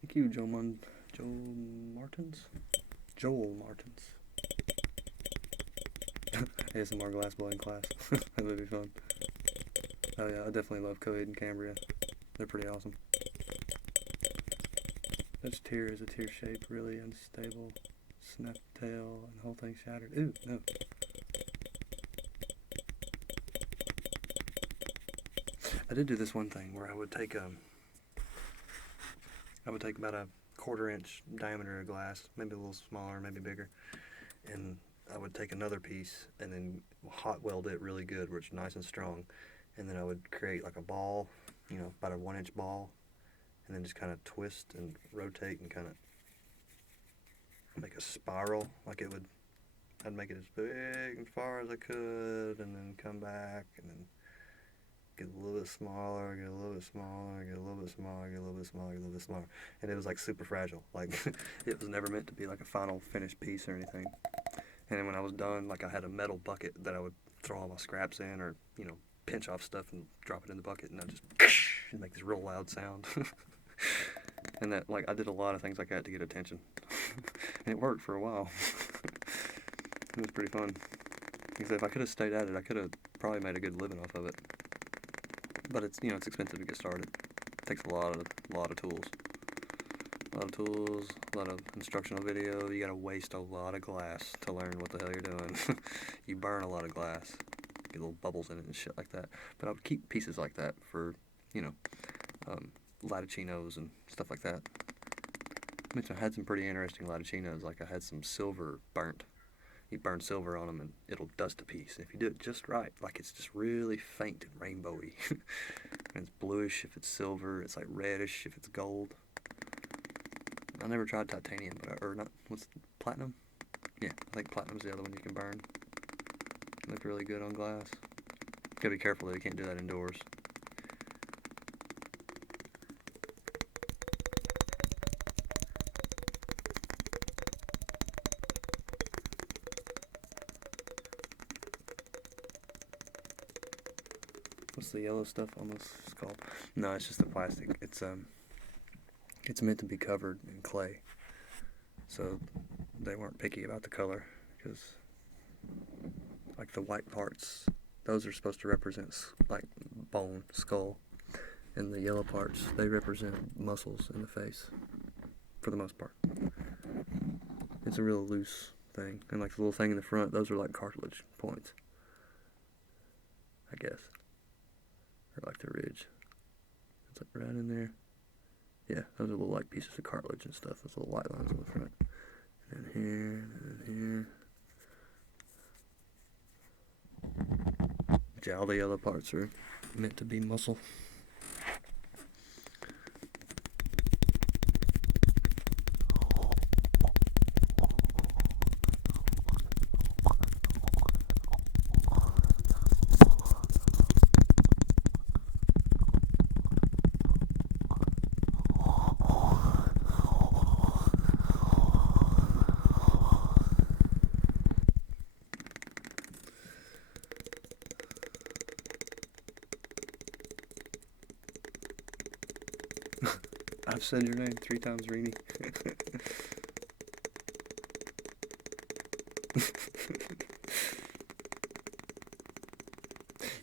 Thank you, Joel Martins? Joel Martins. ASMR glass blowing class. That would be fun. Oh yeah, I definitely love Coheed and Cambria. They're pretty awesome. Dutch tear is a tear shape, really unstable. Snap tail and the whole thing shattered. Ooh, no. I did do this one thing where I would take about a 1/4 inch diameter of glass, maybe a little smaller, maybe bigger, and I would take another piece and then hot weld it really good where it's nice and strong, and then I would create like a ball, about a 1 inch ball, and then just kind of twist and rotate and kind of make a spiral. I'd make it as big and far as I could, and then come back, and then get a little bit smaller, get a little bit smaller, get a little bit smaller, get a little bit smaller, get a little bit smaller. And it was like super fragile. Like it was never meant to be like a final finished piece or anything. And then when I was done, like I had a metal bucket that I would throw all my scraps in, or pinch off stuff and drop it in the bucket, and I'd just and make this real loud sound. And that, like, I did a lot of things like that to get attention. And it worked for a while. It was pretty fun. Because if I could have stayed at it, I could have probably made a good living off of it. But it's, you know, it's expensive to get started. It takes a lot of tools. A lot of instructional video. You gotta waste a lot of glass to learn what the hell you're doing. You burn a lot of glass. Get little bubbles in it and shit like that. But I would keep pieces like that for, you know, laticinos and stuff like that. I had some pretty interesting laticinos. Like I had some silver burnt. You burn silver on them and it'll dust a piece. If you do it just right, like it's just really faint and rainbowy. And it's bluish if it's silver. It's like reddish if it's gold. I never tried titanium, or not. What's platinum? Yeah, I think platinum's the other one you can burn. Look really good on glass. Gotta be careful though. You can't do that indoors. What's the yellow stuff on this Scalp? No, it's just the plastic. It's meant to be covered in clay, so they weren't picky about the color, because like the white parts, those are supposed to represent like bone, skull, and the yellow parts, they represent muscles in the face, for the most part. It's a real loose thing, and like the little thing in the front, those are like cartilage points, I guess. Or like the ridge. It's like right in there. Yeah, those are little like pieces of cartilage and stuff. Those little white lines on the front. And then here, and then here. Yeah, all the yellow parts are meant to be muscle. I've said your name 3 times, Reenie.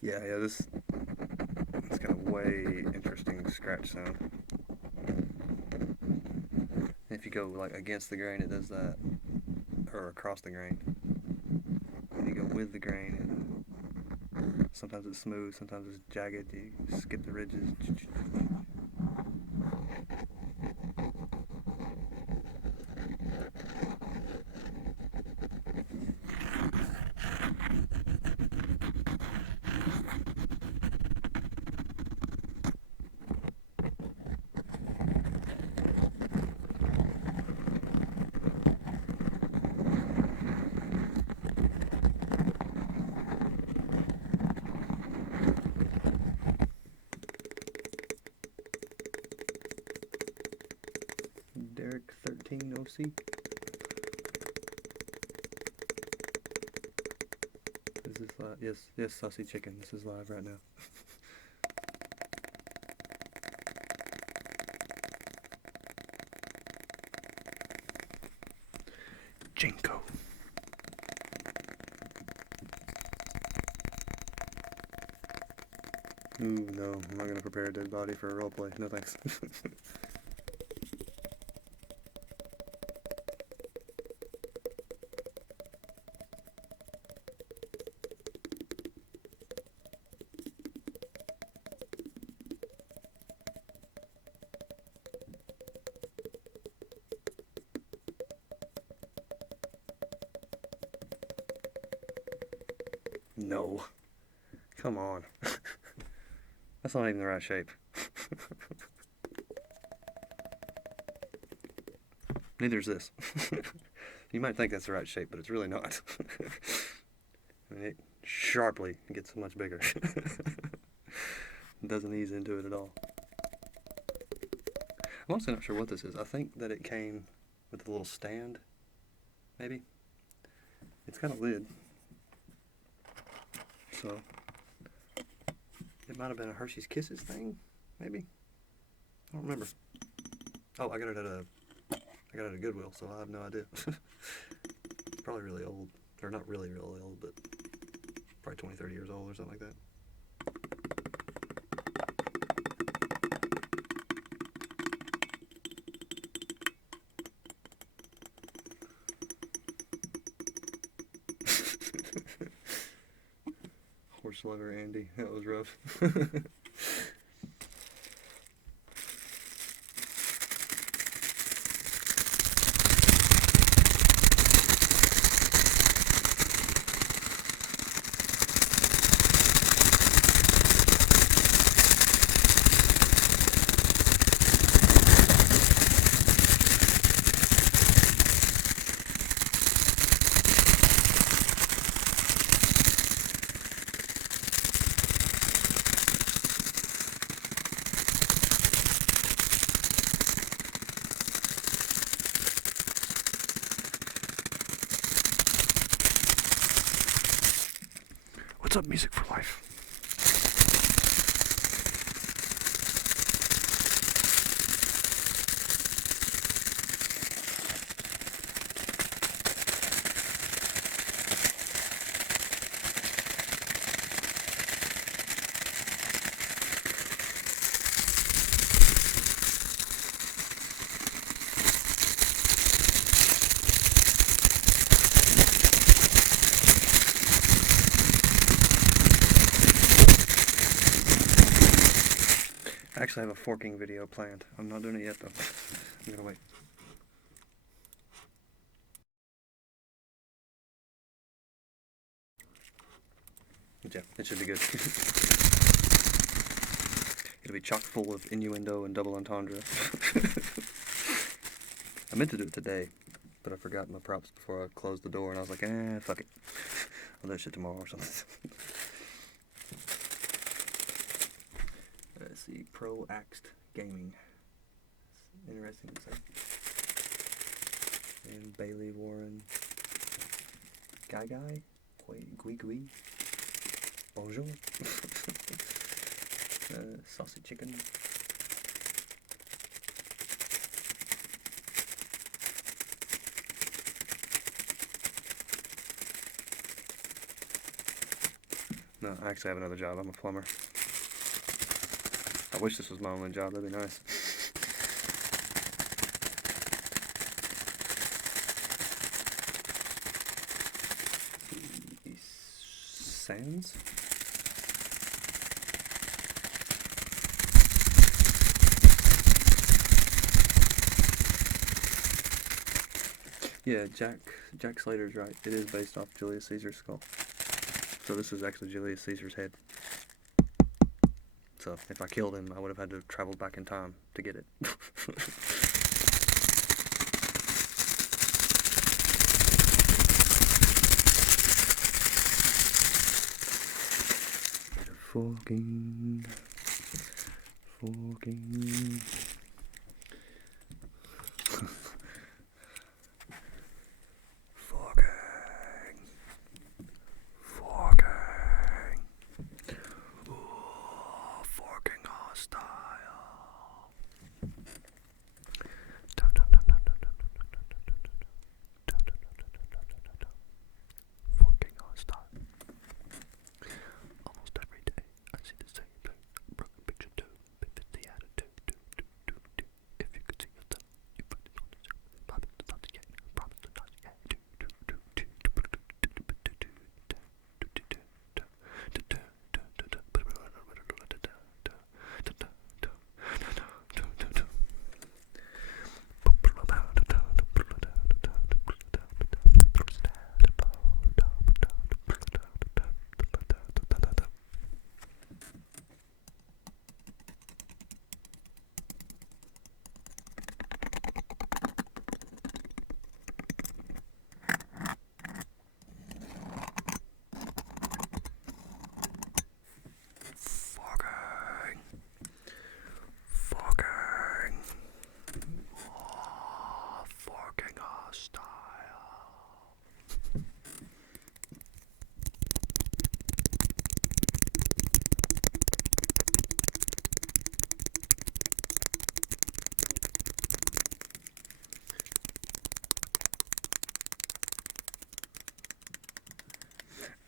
Yeah, this got a way interesting scratch sound. If you go like against the grain, it does that, or across the grain. If you go with the grain, sometimes it's smooth, sometimes it's jagged. You skip the ridges. Derek 13 OC. Is this live? Yes, Sussy Chicken. This is live right now. Jinko. Ooh, no, I'm not gonna prepare a dead body for a roleplay. No thanks. No. Come on. That's not even the right shape. Neither is this. You might think that's the right shape, but it's really not. I mean, it sharply gets much bigger. It doesn't ease into it at all. I'm also not sure what this is. I think that it came with a little stand, maybe. It's got a lid. So, it might have been a Hershey's Kisses thing, maybe? I don't remember. Oh, I got it at a Goodwill, so I have no idea. It's probably really old. They're not really old, but probably 20, 30 years old or something like that. Horse lover Andy, that was rough. What's up, Music for Life? I actually have a forking video planned. I'm not doing it yet though. I'm gonna wait. But yeah, it should be good. It'll be chock full of innuendo and double entendre. I meant to do it today, but I forgot my props before I closed the door, and I was like, fuck it. I'll do that shit tomorrow or something. Let's see, Pro Axed Gaming. It's interesting to say. And Bailey Warren. Guy. Gui. Bonjour. Saucy chicken. No, I actually have another job. I'm a plumber. I wish this was my only job. That'd be nice. Sands? Yeah, Jack Slater's right. It is based off Julius Caesar's skull. So this is actually Julius Caesar's head. So if I killed him, I would have had to travel back in time to get it. Forking. Forking hostile. Forking hostile. Almost every day I see the same thing. Broken picture too, 50 attitude.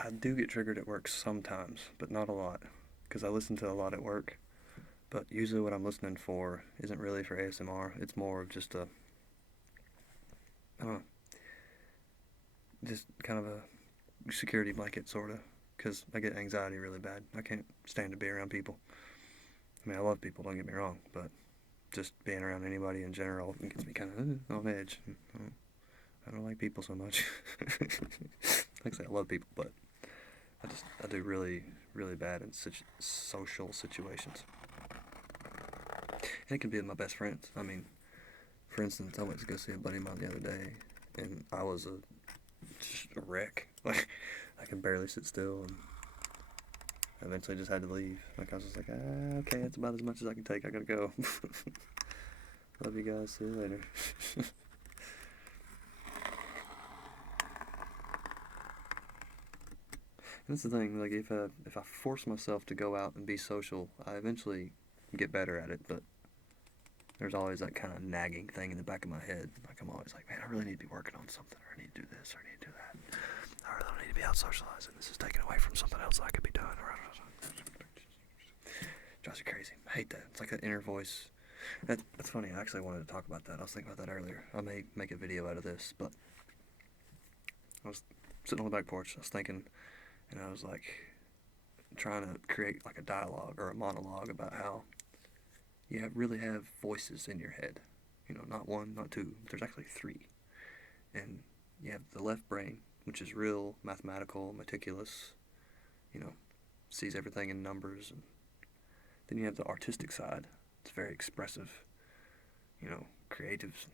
I do get triggered at work sometimes, but not a lot, because I listen to a lot at work. But usually what I'm listening for isn't really for ASMR. It's more of just I don't know, just kind of a security blanket, sort of, because I get anxiety really bad. I can't stand to be around people. I mean, I love people, don't get me wrong, but just being around anybody in general gets me kind of on edge. I don't like people so much. Like I say, I love people, but I do really, really bad in such social situations. And it can be with my best friends. I mean, for instance, I went to go see a buddy of mine the other day, and I was just a wreck. Like, I can barely sit still, and I eventually just had to leave. Like, I was just like, okay, that's about as much as I can take. I gotta go. Love you guys. See you later. And that's the thing. Like, if I force myself to go out and be social, I eventually get better at it. But there's always that kind of nagging thing in the back of my head. Like, I'm always like, man, I really need to be working on something, or I need to do this, or I need to do that. I really don't need to be out socializing. This is taken away from something else I could be doing. Drives you crazy. I hate that. It's like that inner voice. That's funny. I actually wanted to talk about that. I was thinking about that earlier. I may make a video out of this, but I was sitting on the back porch. I was thinking, and I was like trying to create like a dialogue or a monologue about how you really have voices in your head. You know, not one, not two. There's actually three. And you have the left brain, which is real, mathematical, meticulous, you know, sees everything in numbers. And then you have the artistic side. It's very expressive, you know, creative,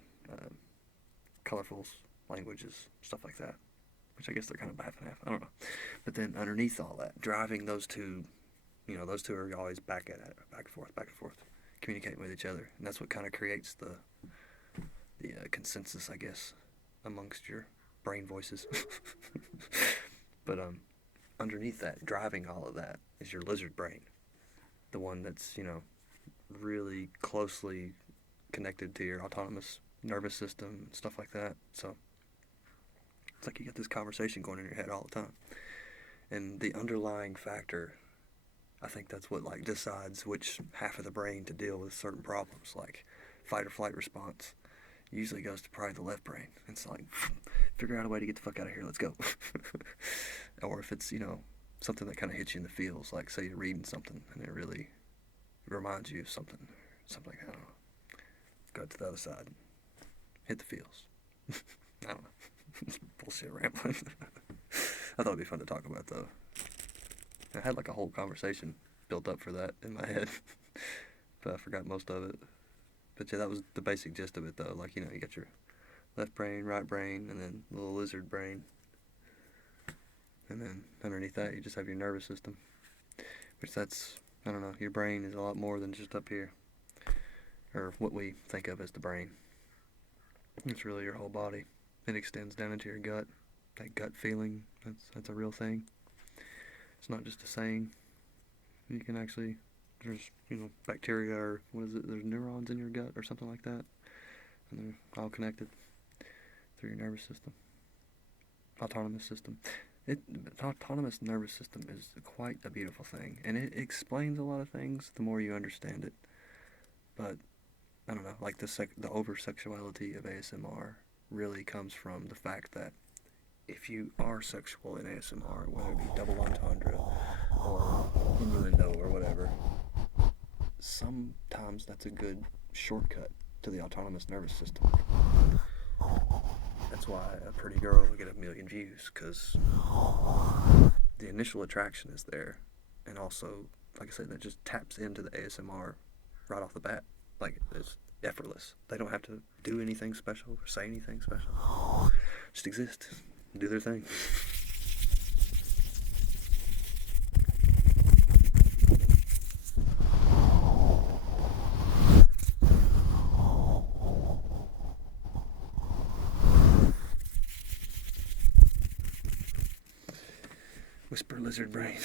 colorful languages, stuff like that. Which I guess they're kind of half and half. I don't know. But then underneath all that, driving those two, you know, those two are always back and forth, communicating with each other. And that's what kind of creates the consensus, I guess, amongst your brain voices. But underneath that, driving all of that, is your lizard brain. The one that's, you know, really closely connected to your autonomous nervous system and stuff like that. So it's like you got this conversation going in your head all the time. And the underlying factor, I think that's what like decides which half of the brain to deal with certain problems, like fight or flight response. Usually goes to probably the left brain. It's like, figure out a way to get the fuck out of here, let's go. Or if it's, you know, something that kind of hits you in the feels, like say you're reading something and it really reminds you of something like that, I don't know. Go to the other side, hit the feels. I don't know. Bullshit rambling. I thought it'd be fun to talk about though. I had like a whole conversation built up for that in my head, but I forgot most of it. But yeah, that was the basic gist of it though. Like, you know, you got your left brain, right brain, and then little lizard brain. And then underneath that, you just have your nervous system. Which that's, I don't know, your brain is a lot more than just up here. Or what we think of as the brain. It's really your whole body. It extends down into your gut. That gut feeling, that's a real thing. It's not just a saying. You can actually, there's, you know, bacteria or what is it, there's neurons in your gut or something like that. And they're all connected through your nervous system. Autonomous system. The autonomous nervous system is quite a beautiful thing. And it explains a lot of things the more you understand it. But, I don't know, like the over-sexuality of ASMR really comes from the fact that if you are sexual in ASMR, whether it be double entendre or innuendo or whatever, sometimes that's a good shortcut to the autonomous nervous system. That's why a pretty girl will get 1 million views, because the initial attraction is there, and also, like I said, that just taps into the ASMR right off the bat. Like, it's effortless. They don't have to do anything special or say anything special. Just exist. Do their thing. Whisper lizard brain.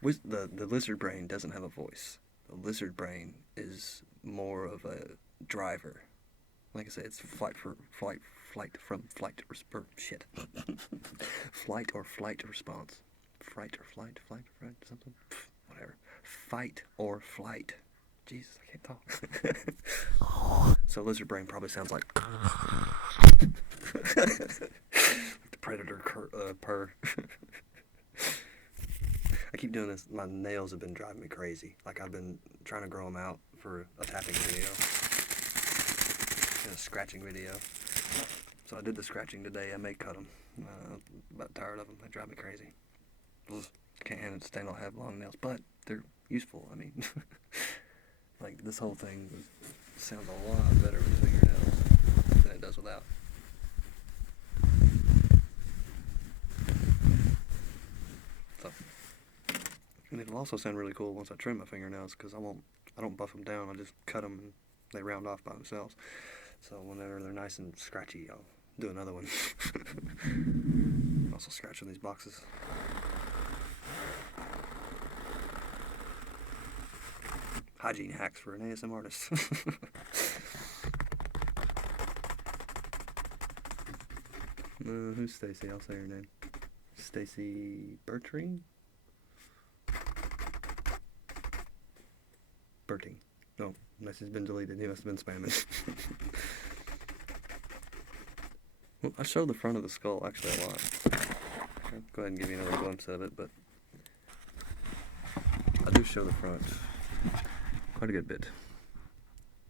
The lizard brain doesn't have a voice. The lizard brain is more of a driver. Like I said, it's flight, flight shit. Flight or flight response. Fright or flight, something. Whatever. Fight or flight. Jesus, I can't talk. So lizard brain probably sounds like the predator purr. I keep doing this. My nails have been driving me crazy. Like I've been trying to grow them out for a tapping video, and a scratching video. So I did the scratching today. I may cut them. About tired of them. They drive me crazy. Can't stand to have long nails, but they're useful. I mean, like this whole thing sounds a lot better with fingernails than it does without. So, and it'll also sound really cool once I trim my fingernails, because I don't buff them down. I just cut them and they round off by themselves. So whenever they're nice and scratchy, I'll do another one. Also scratching these boxes. Hygiene hacks for an ASM artist. Who's Stacy? I'll say her name. Stacy Bertreen? Berting. No, message been deleted. He must have been spamming. Well, I showed the front of the skull actually a lot. I'll go ahead and give you another glimpse of it, but I do show the front quite a good bit.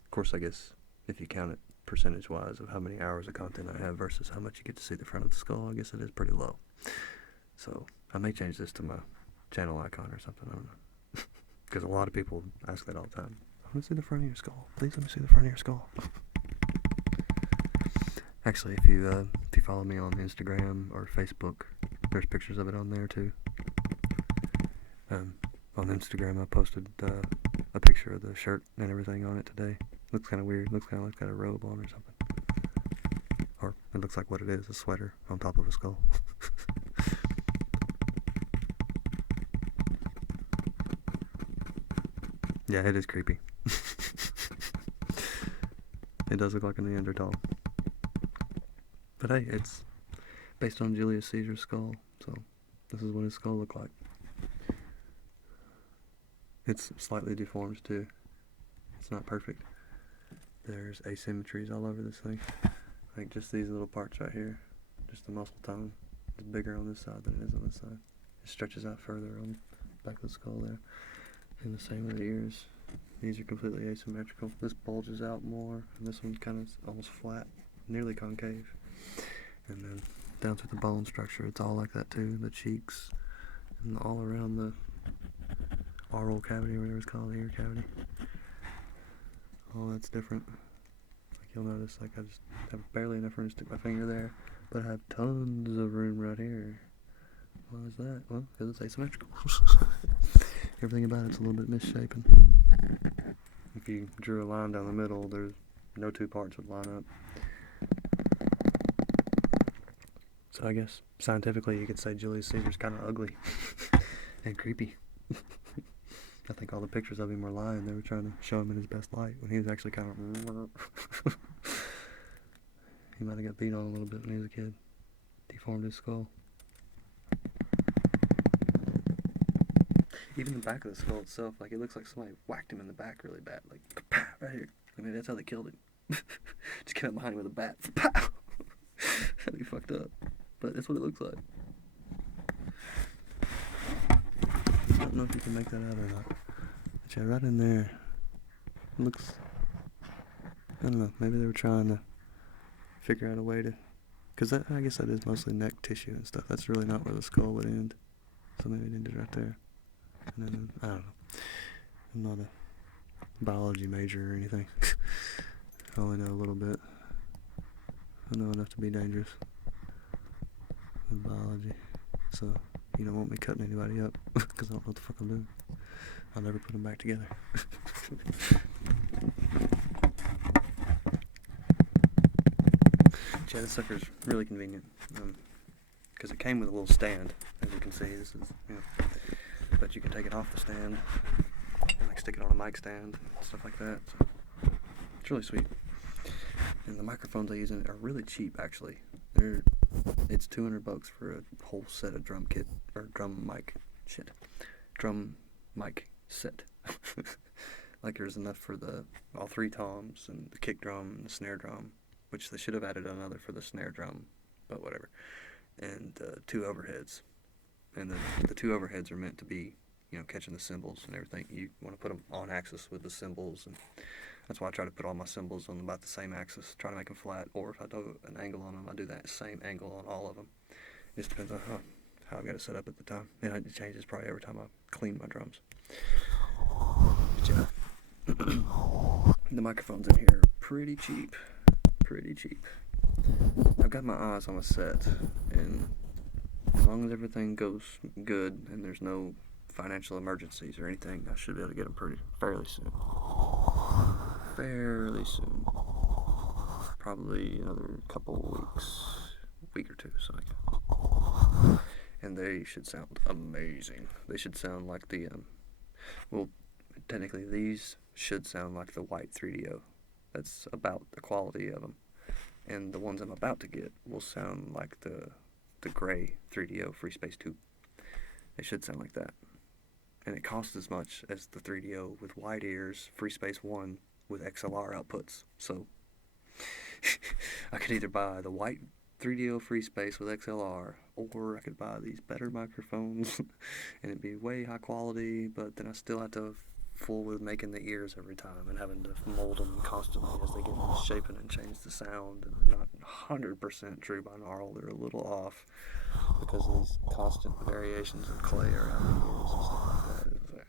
Of course, I guess if you count it percentage-wise of how many hours of content I have versus how much you get to see the front of the skull, I guess it is pretty low. So I may change this to my channel icon or something. I don't know. Because a lot of people ask that all the time. I want to see the front of your skull. Please let me see the front of your skull. Actually, if you follow me on Instagram or Facebook, there's pictures of it on there too. On Instagram, I posted a picture of the shirt and everything on it today. Looks kind of weird. Looks kind of like it's got a robe on or something. Or it looks like what it is, a sweater on top of a skull. Yeah, it is creepy. It does look like a Neanderthal. But hey, it's based on Julius Caesar's skull, so this is what his skull looked like. It's slightly deformed too. It's not perfect. There's asymmetries all over this thing. Like just these little parts right here. Just the muscle tone is bigger on this side than it is on this side. It stretches out further on the back of the skull there. And the same with the ears. These are completely asymmetrical. This bulges out more, and this one kind of almost flat, nearly concave. And then down through the bone structure, it's all like that too. The cheeks, and all around the oral cavity, or whatever it's called, the ear cavity. All that's different. Like you'll notice, like I just have barely enough room to stick my finger there, but I have tons of room right here. Why is that? Well, because it's asymmetrical. Everything about it's a little bit misshapen. If you drew a line down the middle, there's no two parts would line up. So I guess scientifically you could say Julius Caesar's kind of ugly and creepy. I think all the pictures of him were lying. They were trying to show him in his best light when he was actually kind of... He might have got beat on a little bit when he was a kid. Deformed his skull. Even the back of the skull itself, like it looks like somebody whacked him in the back really bad. Like, pow, right here. I mean, that's how they killed him. Just came up behind him with a bat. Pow! That'd be fucked up. But that's what it looks like. I don't know if you can make that out or not. But yeah, right in there. It looks... I don't know, maybe they were trying to figure out a way to... Because I guess that is mostly neck tissue and stuff. That's really not where the skull would end. So maybe it ended right there. And then, I don't know. I'm not a biology major or anything. I only know a little bit. I know enough to be dangerous with biology. So, you don't want me cutting anybody up, because I don't know what the fuck I'm doing. I'll never put them back together. Yeah, this sucker's really convenient. Because it came with a little stand, as you can see. This is, you know, but you can take it off the stand and like stick it on a mic stand and stuff like that. So it's really sweet. And the microphones I use in it are really cheap, actually. It's $200 for a whole set of drum kit, or drum mic set. Like there's enough for all 3 toms and the kick drum and the snare drum, which they should have added another for the snare drum, but whatever. And 2 overheads. And the 2 overheads are meant to be, catching the cymbals and everything. You want to put them on axis with the cymbals, and that's why I try to put all my cymbals on about the same axis, try to make them flat, or if I do an angle on them, I do that same angle on all of them. It just depends on how I've got it set up at the time. And it changes probably every time I clean my drums. But yeah, the microphones in here are pretty cheap. I've got my eyes on a set, and as long as everything goes good and there's no financial emergencies or anything, I should be able to get them fairly soon. Probably another couple week or two, so and they should sound amazing. They should sound like technically these should sound like the white 3DO. That's about the quality of them. And the ones I'm about to get will sound like the gray 3DO Free Space 2. They should sound like that. And it costs as much as the 3DO with wide ears, Free Space 1 with XLR outputs. So I could either buy the white 3DO Free Space with XLR, or I could buy these better microphones and it'd be way high quality, but then I still have to fool with making the ears every time and having to mold them constantly as they get into shaping and change the sound. And they're not 100% true binaural, they're a little off because of these constant variations of clay around the ears and stuff like that.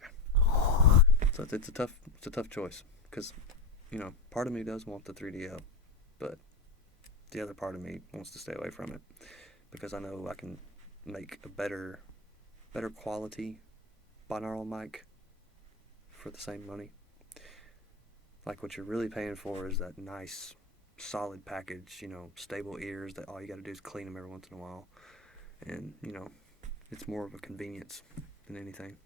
So it's a tough choice, because part of me does want the 3DO, but the other part of me wants to stay away from it, because I know I can make a better quality binaural mic for the same money. Like, what you're really paying for is that nice solid package, stable ears that all you got to do is clean them every once in a while, and it's more of a convenience than anything.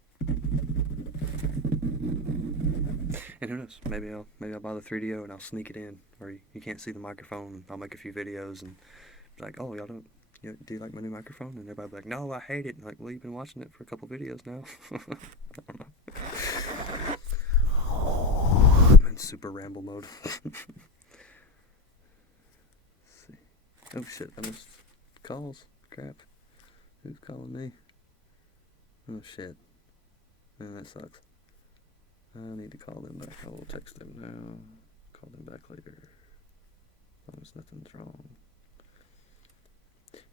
And who knows, maybe I'll buy the 3DO and I'll sneak it in where you can't see the microphone. I'll make a few videos and be like, oh, do you like my new microphone? And everybody be like, no, I hate it. And like, well, you've been watching it for a couple videos now. I don't know. I'm in super ramble mode. Let's see. Oh shit, I missed calls. Crap. Who's calling me? Oh shit. Man, that sucks. I need to call them back. I will text them now. Call them back later. As long as nothing's wrong.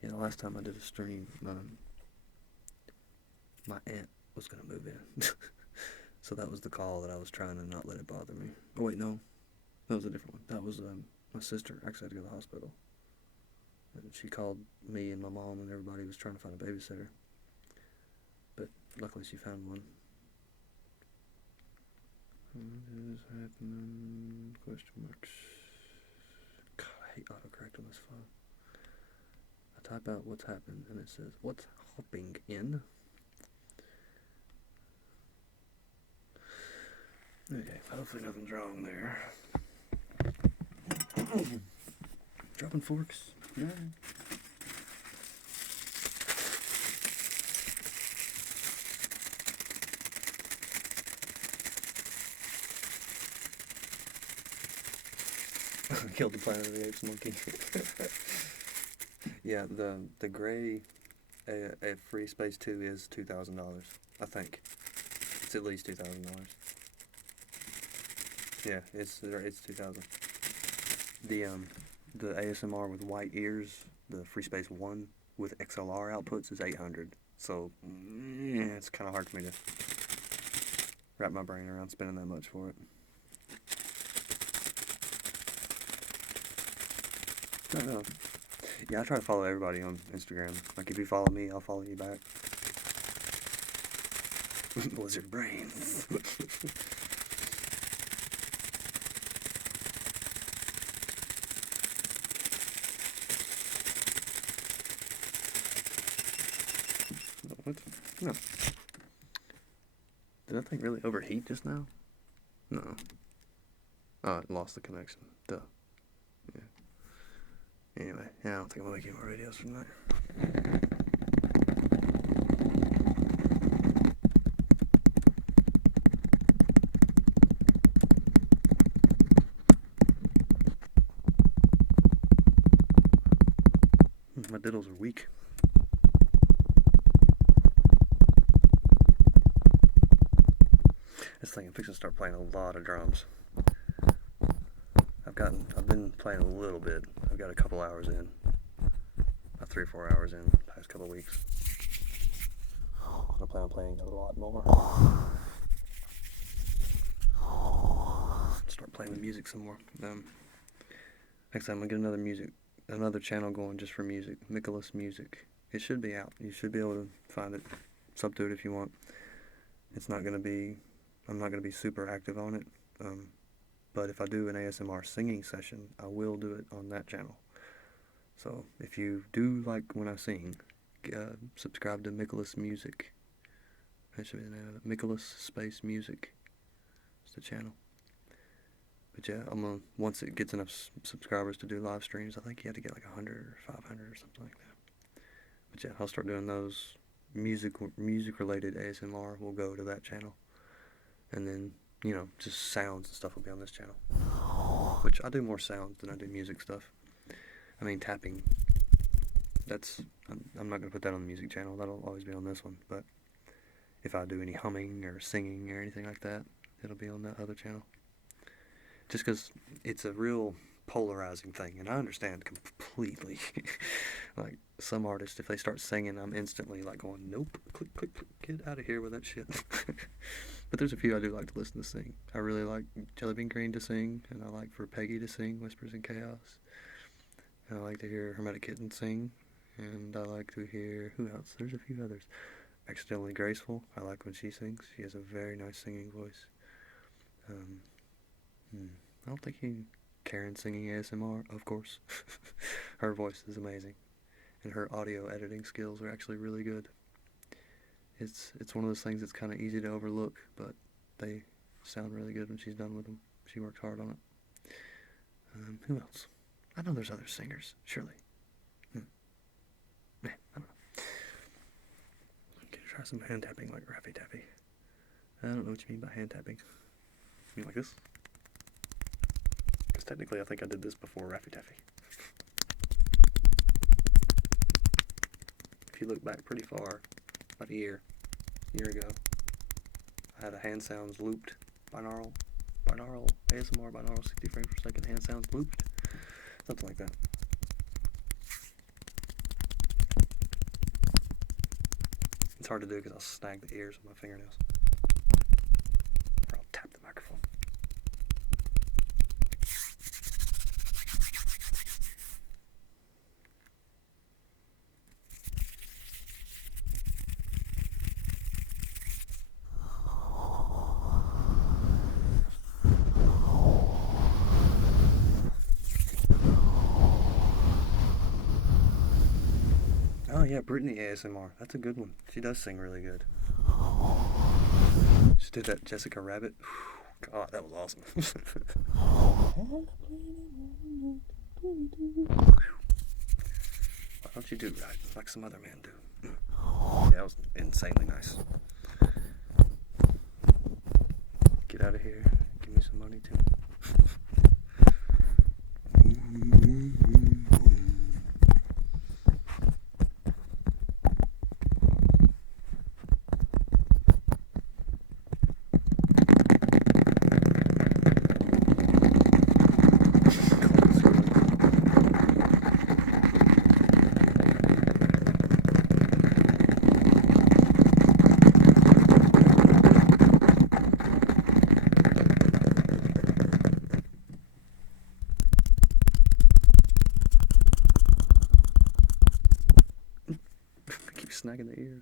Yeah, the last time I did a stream, my aunt was going to move in. So that was the call that I was trying to not let it bother me. Oh wait, no. That was a different one. That was my sister actually had to go to the hospital. And she called me and my mom, and everybody was trying to find a babysitter. But luckily she found one. What is happening? Question marks. God, I hate autocorrect on this phone. I type out what's happened, and it says, what's hopping in? Okay, hopefully nothing's wrong there. Dropping forks. Yeah. Killed the Planet of the Apes monkey. Yeah, the gray a Free Space 2 is $2,000. I think it's at least $2,000. Yeah, it's $2,000. The ASMR with white ears, the Free Space 1 with XLR outputs is $800. So yeah, it's kind of hard for me to wrap my brain around spending that much for it. I don't know. Yeah, I try to follow everybody on Instagram. Like, if you follow me, I'll follow you back. Lizard brains. What? No. Did that thing really overheat just now? No. Oh, it lost the connection. Duh. Yeah. Anyway, yeah, I don't think I'm gonna make any more videos from that. My diddles are weak. This thing, I'm fixing to start playing a lot of drums. I've been playing a little bit. I've got a couple hours in, about 3 or 4 hours in the past couple of weeks. I plan on playing a lot more. Start playing the music some more. Next time I'm gonna get another channel going just for music, Nicholas Music. It should be out. You should be able to find it. Sub to it if you want. I'm not gonna be super active on it. But if I do an ASMR singing session, I will do it on that channel. So if you do like when I sing, subscribe to Nicholas Music. That should be the name of it. Nicholas Space Music. It's the channel. But yeah, once it gets enough subscribers to do live streams, I think you have to get like 100 or 500 or something like that. But yeah, I'll start doing those. Music related ASMR will go to that channel. And then, just sounds and stuff will be on this channel. Which I do more sounds than I do music stuff. I mean, tapping. I'm not going to put that on the music channel. That'll always be on this one. But if I do any humming or singing or anything like that, it'll be on that other channel. Just because it's a real polarizing thing, and I understand completely. Like, some artists, if they start singing, I'm instantly like going, nope, click, click, click, get out of here with that shit. But there's a few I do like to listen to sing. I really like Jelly Bean Green to sing, and I like for Peggy to sing Whispers in Chaos. And I like to hear Hermetic Kitten sing, and I like to hear, who else? There's a few others. Accidentally Graceful, I like when she sings. She has a very nice singing voice. I don't think Karen singing ASMR, of course. Her voice is amazing, and her audio editing skills are actually really good. It's one of those things that's kind of easy to overlook, but they sound really good when she's done with them. She works hard on it. Who else? I know there's other singers, surely. I don't know. Okay, try some hand tapping like Rappy Tappy. I don't know what you mean by hand tapping. You mean like this? Because technically I think I did this before Rappy Tappy. If you look back pretty far, about a year ago, I had a hand sounds looped, binaural ASMR, binaural 60 frames per second hand sounds looped, something like that. It's hard to do because I'll snag the ears with my fingernails, or I'll tap the microphone. Oh yeah, Brittany ASMR. That's a good one. She does sing really good. She did that Jessica Rabbit. God, that was awesome. Why don't you do right like some other men do? Yeah, that was insanely nice. Get out of here. Give me some money too. Snagging the ears.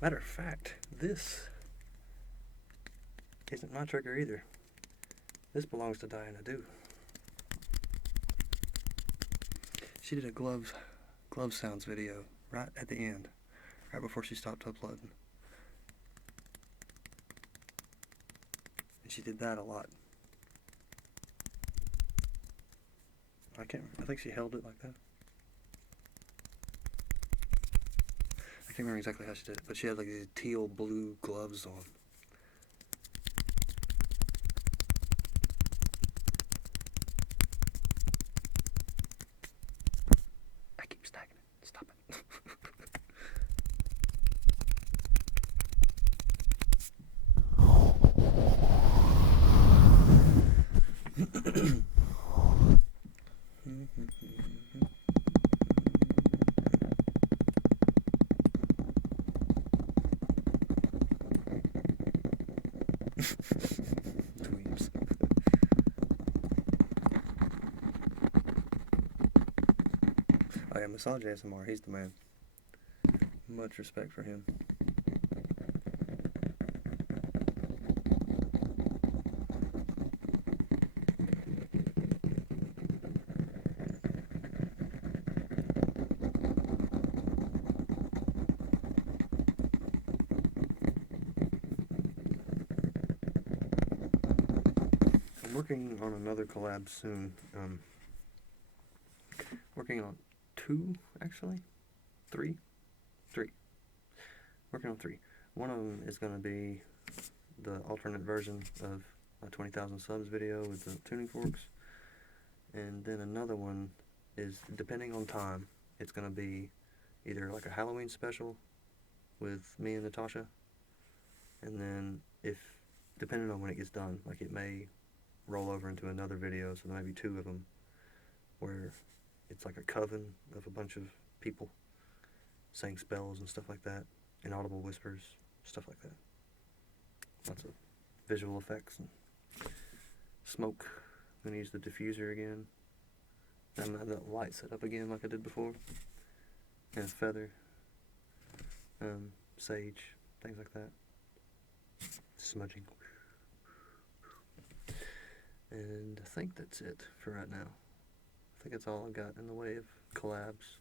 Matter of fact, this isn't my trigger either. This belongs to Diana Do. She did a glove sounds video right at the end, right before she stopped uploading. And she did that a lot. I think she held it like that. I can't remember exactly how she did it, but she had like these teal blue gloves on. I keep stacking it. Stop it. Dweebs. Oh yeah, Massage ASMR, he's the man. Much respect for him. I'm working on another collab soon. Working on 2, actually. 3. Working on 3. One of them is going to be the alternate version of a 20,000 subs video with the tuning forks. And then another one is, depending on time, it's going to be either like a Halloween special with me and Natasha. And then depending on when it gets done, like it may roll over into another video, so there may be 2 of them where it's like a coven of a bunch of people saying spells and stuff like that, inaudible whispers, stuff like that. Lots of visual effects and smoke. I'm going to use the diffuser again. I'm going to have that light set up again like I did before. And a feather. Sage, things like that. Smudging. And I think that's it for right now. I think that's all I've got in the way of collabs.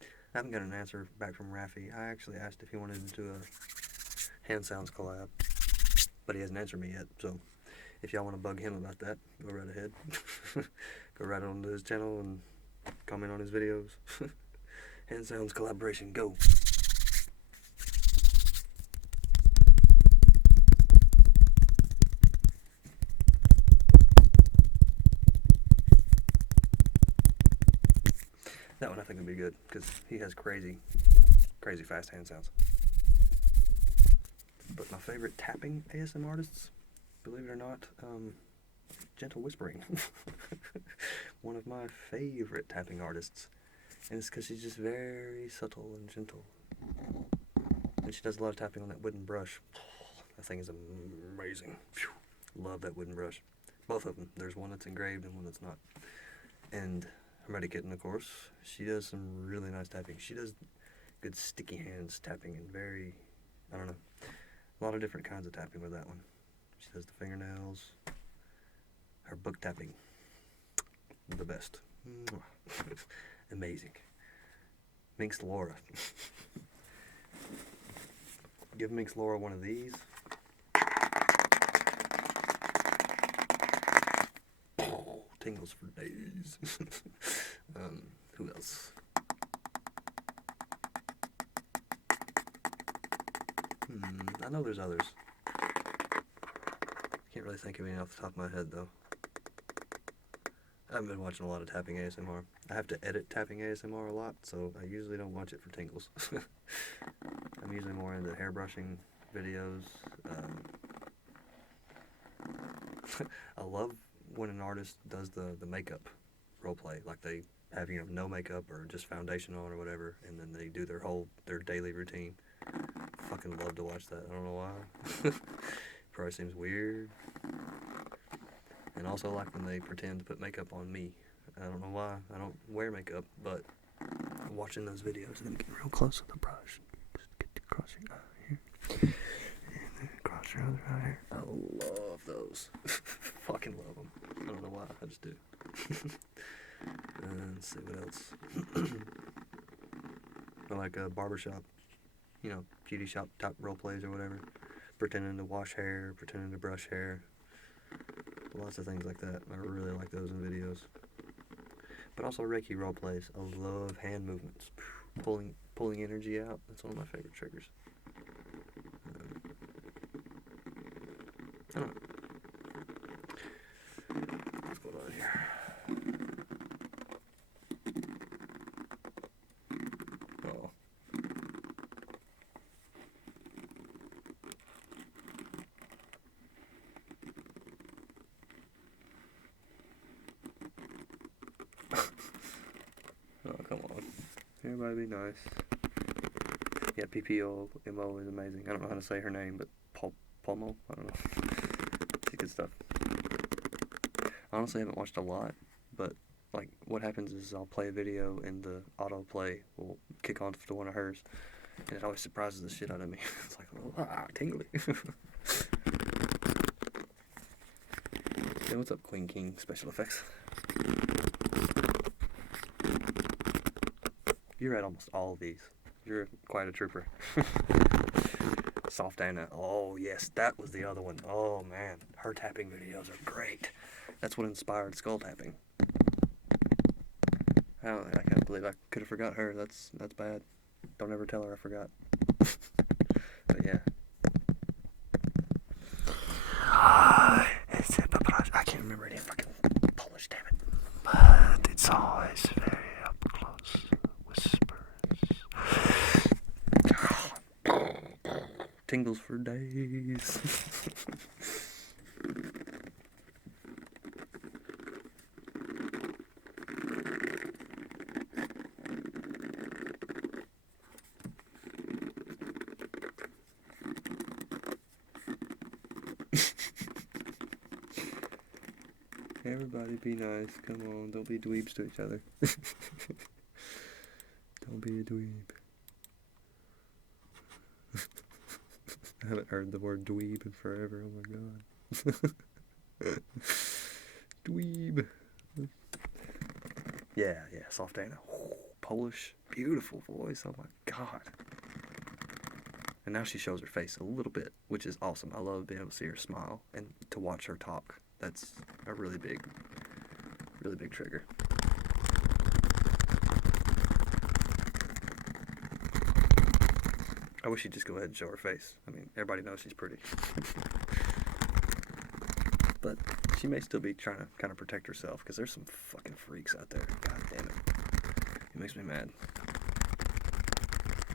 I haven't got an answer back from Rafi. I actually asked if he wanted to do a hand sounds collab, but he hasn't answered me yet, so if y'all want to bug him about that, go right ahead. Go right onto his channel and comment on his videos. Hand sounds collaboration, go! That one I think would be good, because he has crazy fast hand sounds. But my favorite tapping ASM artists, believe it or not, Gentle Whispering. One of my favorite tapping artists. And it's because she's just very subtle and gentle. And she does a lot of tapping on that wooden brush. That thing is amazing. Phew. Love that wooden brush. Both of them. There's one that's engraved and one that's not. And Hermetic Kitten, of course, she does some really nice tapping. She does good sticky hands tapping and very, I don't know, a lot of different kinds of tapping with that one. She does the fingernails. Her book tapping, the best. Amazing. Minx Laura. Give Minx Laura one of these. Tingles for days. Who else? I know there's others. Can't really think of any off the top of my head though. I haven't been watching a lot of tapping ASMR. I have to edit tapping ASMR a lot, so I usually don't watch it for tingles. I'm usually more into hairbrushing videos. I love when an artist does the makeup role play, like they have, you know, no makeup or just foundation on or whatever, and then they do their daily routine. Fucking love to watch that. I don't know why. Probably seems weird. And also like when they pretend to put makeup on me. I don't know why. I don't wear makeup, but watching those videos and then getting real close with the brush. Just get across your eye here. And then across Cross your other eye. I love those. Fucking love them. I don't know why, I just do. And let's see what else. I like a barbershop, you know, beauty shop type role plays or whatever. Pretending to wash hair, pretending to brush hair. Lots of things like that. I really like those in videos. But also Reiki role plays. I love hand movements. Pulling energy out. That's one of my favorite triggers. I don't know. What's going on here? Oh. Oh, come on. Everybody be nice. Yeah, PPOMO is amazing. I don't know how to say her name, but Pomo? I don't know. She's good stuff. Honestly, I haven't watched a lot, but like what happens is I'll play a video and the autoplay will kick on to one of hers, and it always surprises the shit out of me. It's like, tingly. Hey, what's up, Queen King Special Effects? You're at almost all of these. You're quite a trooper. Soft Anna. Oh, yes, that was the other one. Oh, man. Her tapping videos are great. That's what inspired skull tapping. I can't believe I could have forgot her. That's bad. Don't ever tell her I forgot. But yeah. I can't remember any fucking Polish, damn it. But it's always very up close whispers. Tingles for days. Everybody be nice. Come on, don't be dweebs to each other. Don't be a dweeb. I haven't heard the word dweeb in forever. Oh my god. Dweeb. Yeah, Soft Anna. Polish, beautiful voice. Oh my god. And now she shows her face a little bit, which is awesome. I love being able to see her smile and to watch her talk. That's a really big trigger. I wish she'd just go ahead and show her face. I mean, everybody knows she's pretty. But she may still be trying to kind of protect herself, because there's some fucking freaks out there. God damn it. It makes me mad.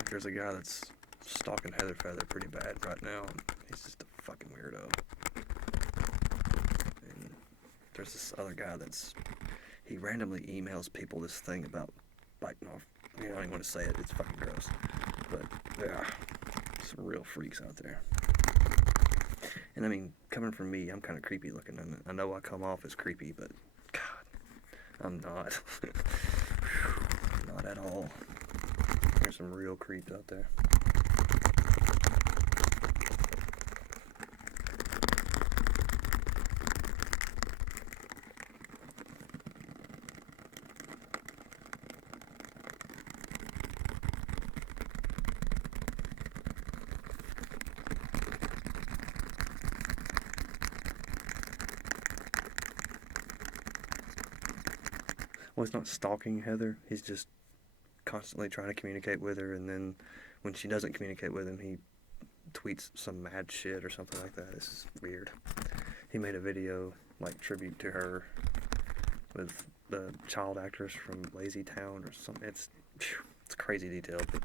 There's a guy that's stalking Heather Feather pretty bad right now, and he's just a fucking weirdo. And there's this other guy he randomly emails people this thing about, like, no, I don't even want to say it, it's fucking gross. But, yeah, some real freaks out there. And I mean, coming from me, I'm kind of creepy looking. I know I come off as creepy, but, God, I'm not. Not at all. There's some real creeps out there. Well, he's not stalking Heather. He's just constantly trying to communicate with her, and then when she doesn't communicate with him, he tweets some mad shit or something like that. It's weird. He made a video, like, tribute to her with the child actress from Lazy Town or something. It's crazy detailed, but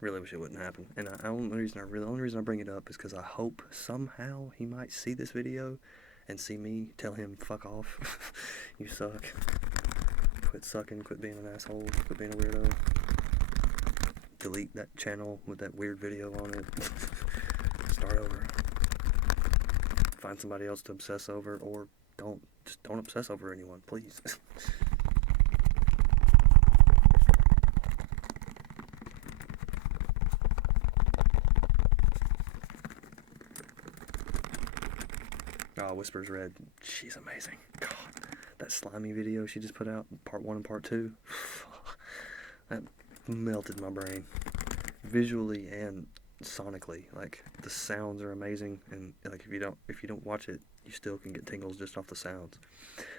really wish it wouldn't happen. And the only reason I bring it up is because I hope somehow he might see this video and see me tell him, fuck off, you suck, quit sucking, quit being an asshole, quit being a weirdo, delete that channel with that weird video on it, start over, find somebody else to obsess over, or don't obsess over anyone, please. Whispers Red. She's amazing. God, that slimy video she just put out, part 1 and part 2. That melted my brain. Visually and sonically. Like, the sounds are amazing, and like if you don't watch it, you still can get tingles just off the sounds.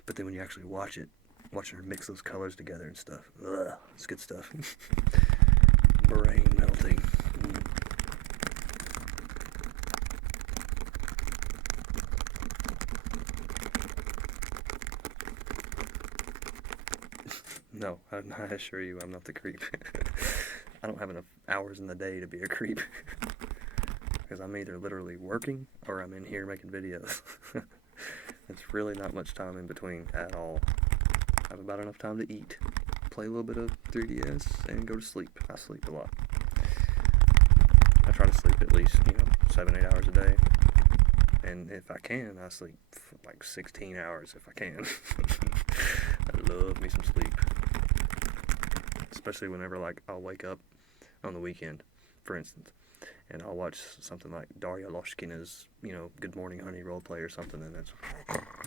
But then when you actually watch it, watching her mix those colors together and stuff, it's good stuff. Brain melting. No, I assure you, I'm not the creep. I don't have enough hours in the day to be a creep. Because I'm either literally working or I'm in here making videos. It's really not much time in between at all. I have about enough time to eat, play a little bit of 3DS, and go to sleep. I sleep a lot. I try to sleep at least, 7-8 hours a day. And if I can, I sleep like 16 hours if I can. I love me some sleep. Especially whenever, like, I'll wake up on the weekend, for instance, and I'll watch something like Daria Loshkina's, Good Morning Honey roleplay or something, and that's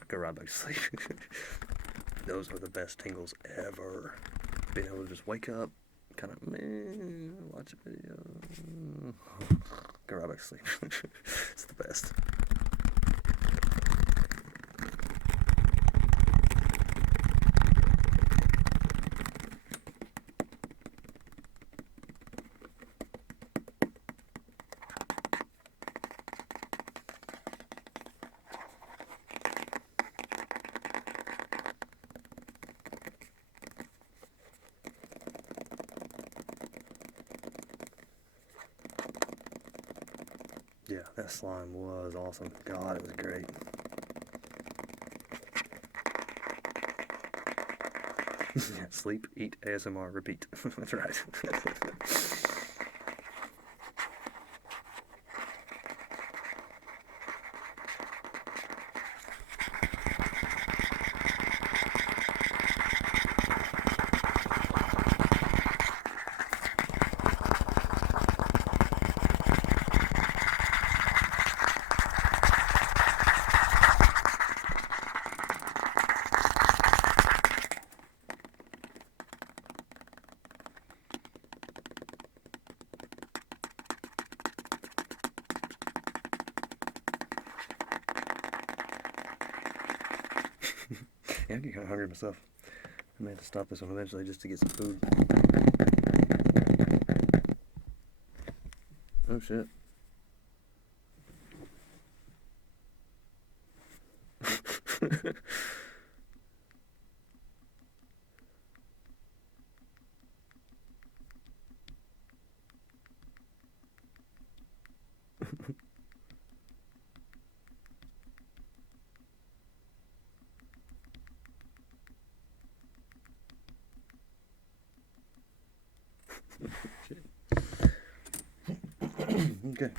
go right back to sleep. Those are the best tingles ever. Being able to just wake up, kind of, watch a video, go right back to sleep. It's the best. Yeah, that slime was awesome. God, it was great. Yeah, sleep, eat, ASMR, repeat. That's right. Yeah, I get kind of hungry myself. I may have to stop this one eventually just to get some food. Oh shit. Shit. Okay.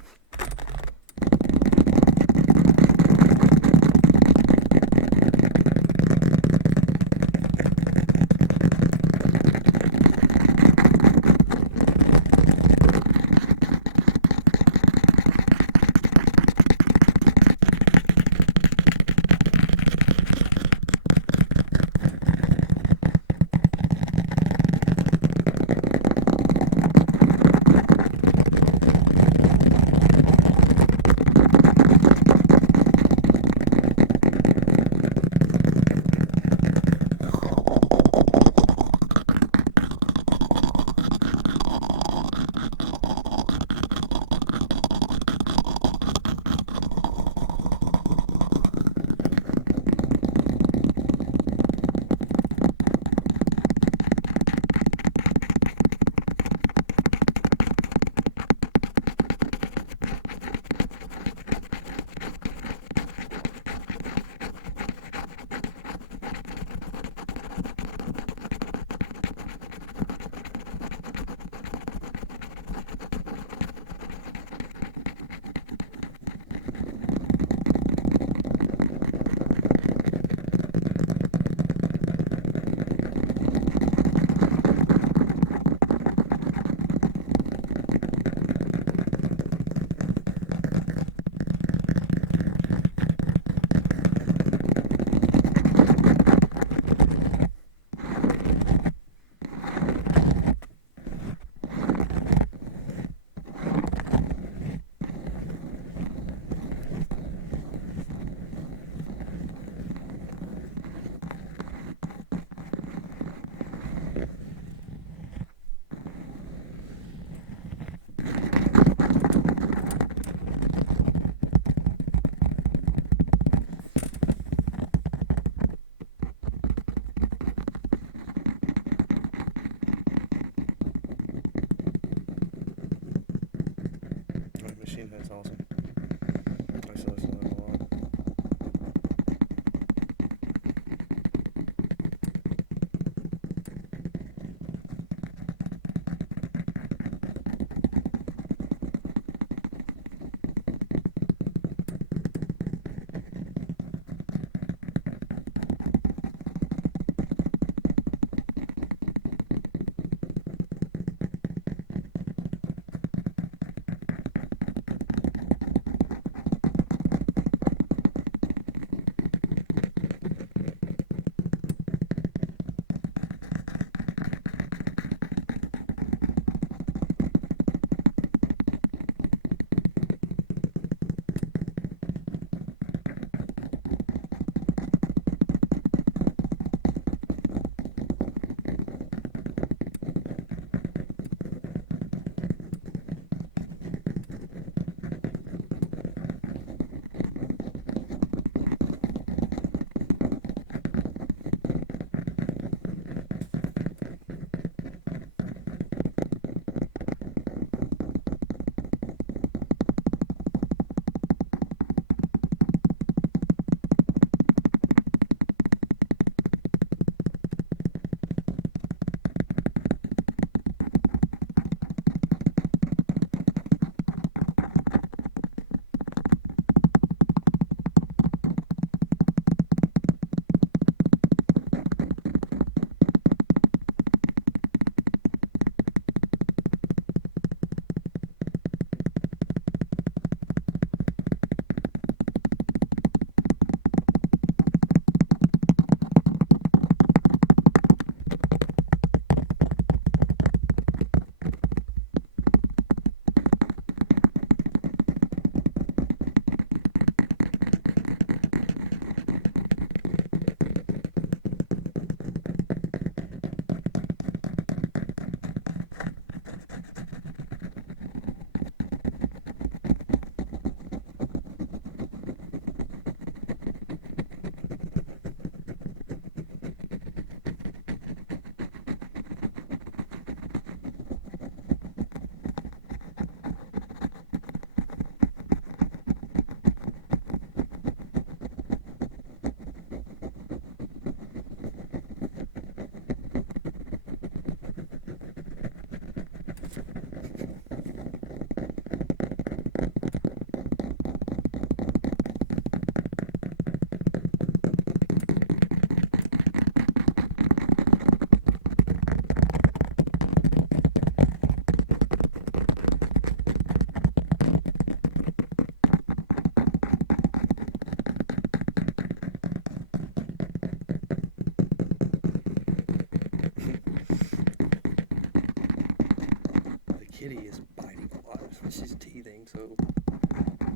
kitty is biting a lot. She's teething, so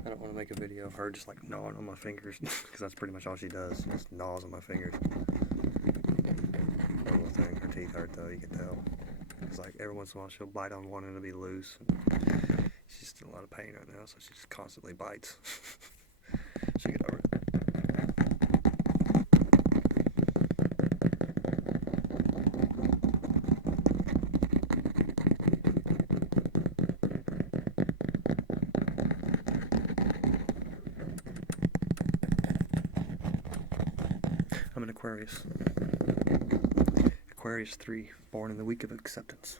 I don't want to make a video of her just like gnawing on my fingers because that's pretty much all she does. She just gnaws on my fingers. Poor little thing. Her teeth hurt though, you can tell. It's like every once in a while she'll bite on one and it'll be loose. And she's in a lot of pain right now, so she just constantly bites. She'll get over it. I'm an Aquarius. Aquarius 3, born in the week of acceptance.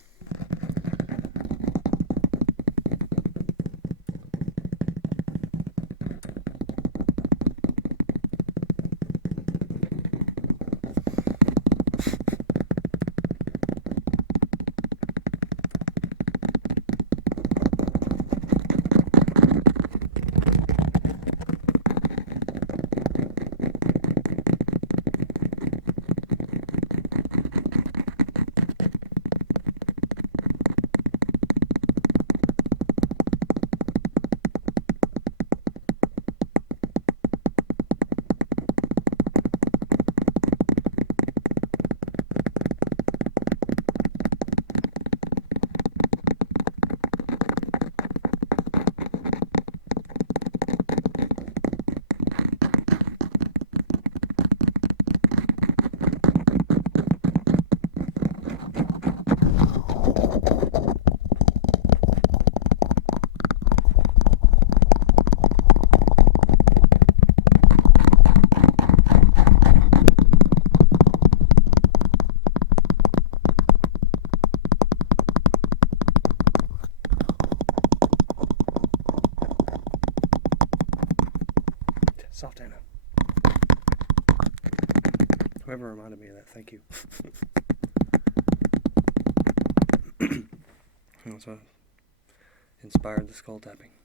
Soft Anna. Whoever reminded me of that, thank you. So inspired the skull tapping.